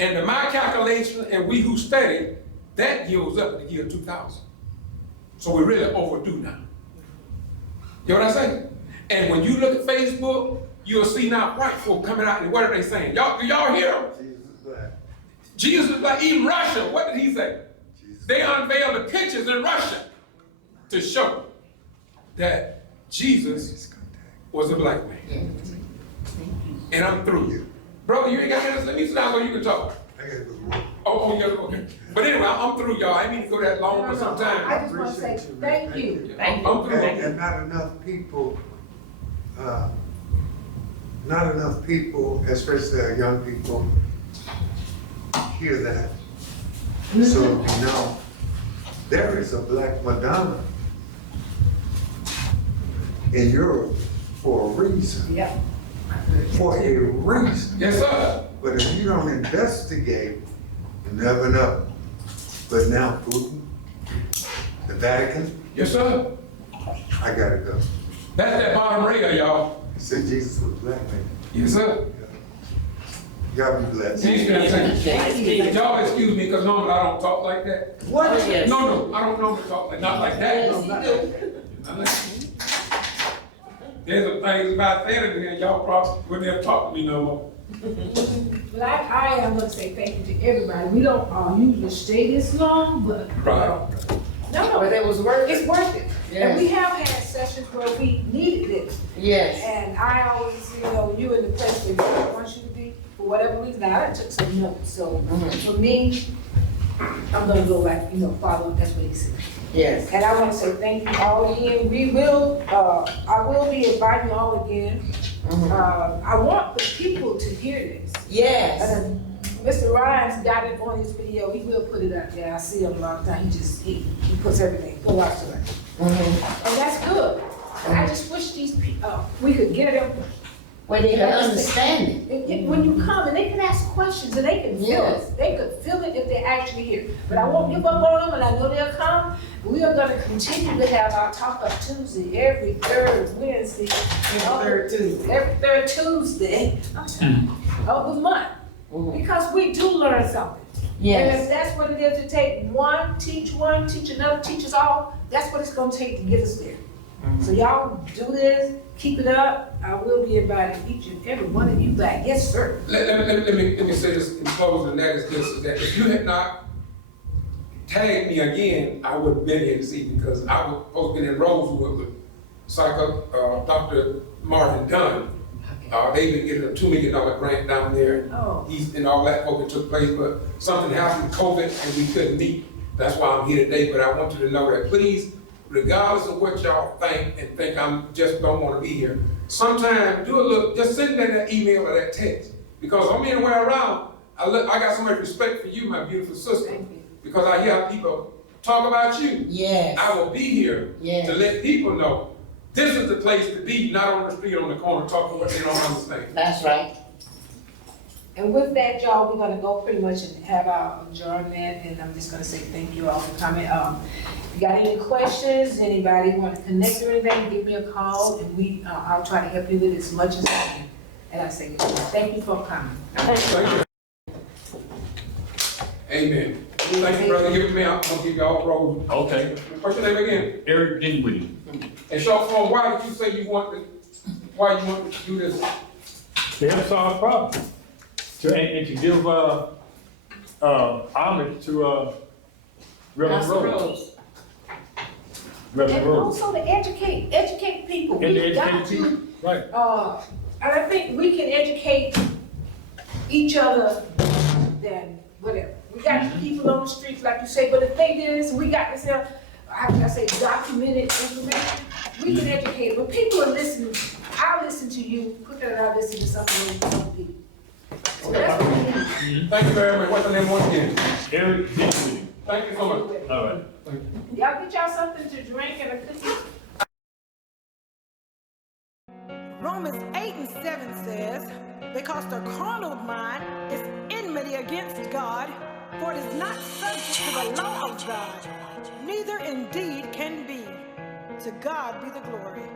And to my calculation, and we who study, that yields up to the year 2000. So we're really overdue now. You know what I say? And when you look at Facebook, you'll see now white folk coming out and what are they saying? Y'all, do y'all hear them? Jesus is black. Jesus is black. Even Russia, what did he say? They unveiled the pictures in Russia to show that Jesus was a black man. And I'm through. Brother, you ain't got to let me sit down so you can talk. I gotta go to work. Oh, yeah, okay. But anyway, I'm through, y'all. I need to go that long for some time. I just want to say thank you. I'm through. And not enough people, especially our young people, hear that. So, you know, there is a black Madonna in Europe for a reason. Yep. For a reason. Yes, sir. But if you don't investigate, you never know. But now Putin, the Vatican, Yes, sir. I gotta go. That's that bottom rail, y'all. He said Jesus was black man. Yes, sir. Y'all be blessed. Y'all excuse me, because normally I don't talk like that. What? Yes. No, I don't normally talk like, not like that. Yes, No, you not like that. There's some things about that, and y'all probably wouldn't have talked to me no more. Well, I am going to say thank you to everybody. We don't usually stay this long, but Right. no, But it was worth it. it's worth it. Yes. And we have had sessions where we needed this. Yes. And I always, you in the place where God wants you to be, for whatever reason, I took some notes. So for me, I'm gonna go back, follow up, that's what he said. Yes. And I wanna say thank you all again. I will be inviting you all again. I want the people to hear this. Yes. Mr. Ryan's got it on his video. He will put it up there. I see him a lot of times. He puts everything. Go watch it. And that's good. I just wish these people, we could get them where they can understand it. When you come and they can ask questions and they can feel it. They could feel it if they're actually here. But I won't give up on them, and I know they'll come. We are gonna continue to have our Talk Up Tuesday every third Wednesday. Every third Tuesday of the month. Because we do learn something. Yes. And if that's what it is to take one, teach another, teach us all, that's what it's gonna take to get us there. So y'all do this, keep it up. I will be inviting each and every one of you back. Yes, sir. Let me say this in closing, and that is this, is that if you had not tagged me again, I would have been here this evening, because I was supposed to be in Rosewood with Dr. Martin Dunn. They've been getting a $2 million grant down there. He's and all that COVID took place, but something happened with COVID and we couldn't meet. That's why I'm here today, but I want you to know that please, regardless of what y'all think I'm just don't want to be here, sometime do a look, just send me that email or that text. Because I'm anywhere around, I got so much respect for you, my beautiful sister. Because I hear people talk about you. Yes. I will be here to let people know this is the place to be, not on the street on the corner talking what they don't understand. That's right. And with that, y'all, we're gonna go pretty much and have our adjournment, and I'm just gonna say thank you all for coming. If you got any questions, anybody want to connect or anything, give me a call, and I'll try to help you with as much as I can. And I say thank you for coming. Thank you. Amen. Thank you, brother. Give me, I'm gonna give you all roles. Okay. What's your name again? Eric Dinwiddie. And short form, why did you say you want to do this? To help solve problems. And to give homage to Reverend Rose. And also to educate people. And to We've got educate people, right. And I think we can educate each other then whatever. We got people on the streets, like you say, but the thing is, we got this, I say, documented information. We can educate, but people are listening. I listen to you quicker than I listen to some people. So that's what we need. Thank you very much. What's your name once again? Eric Dinwiddie. Thank you so much. All right. Y'all get y'all something to drink and a cookie. Romans 8:7 says, because the carnal mind is enmity against God, for it is not subject to the law of God, neither indeed can be. To God be the glory.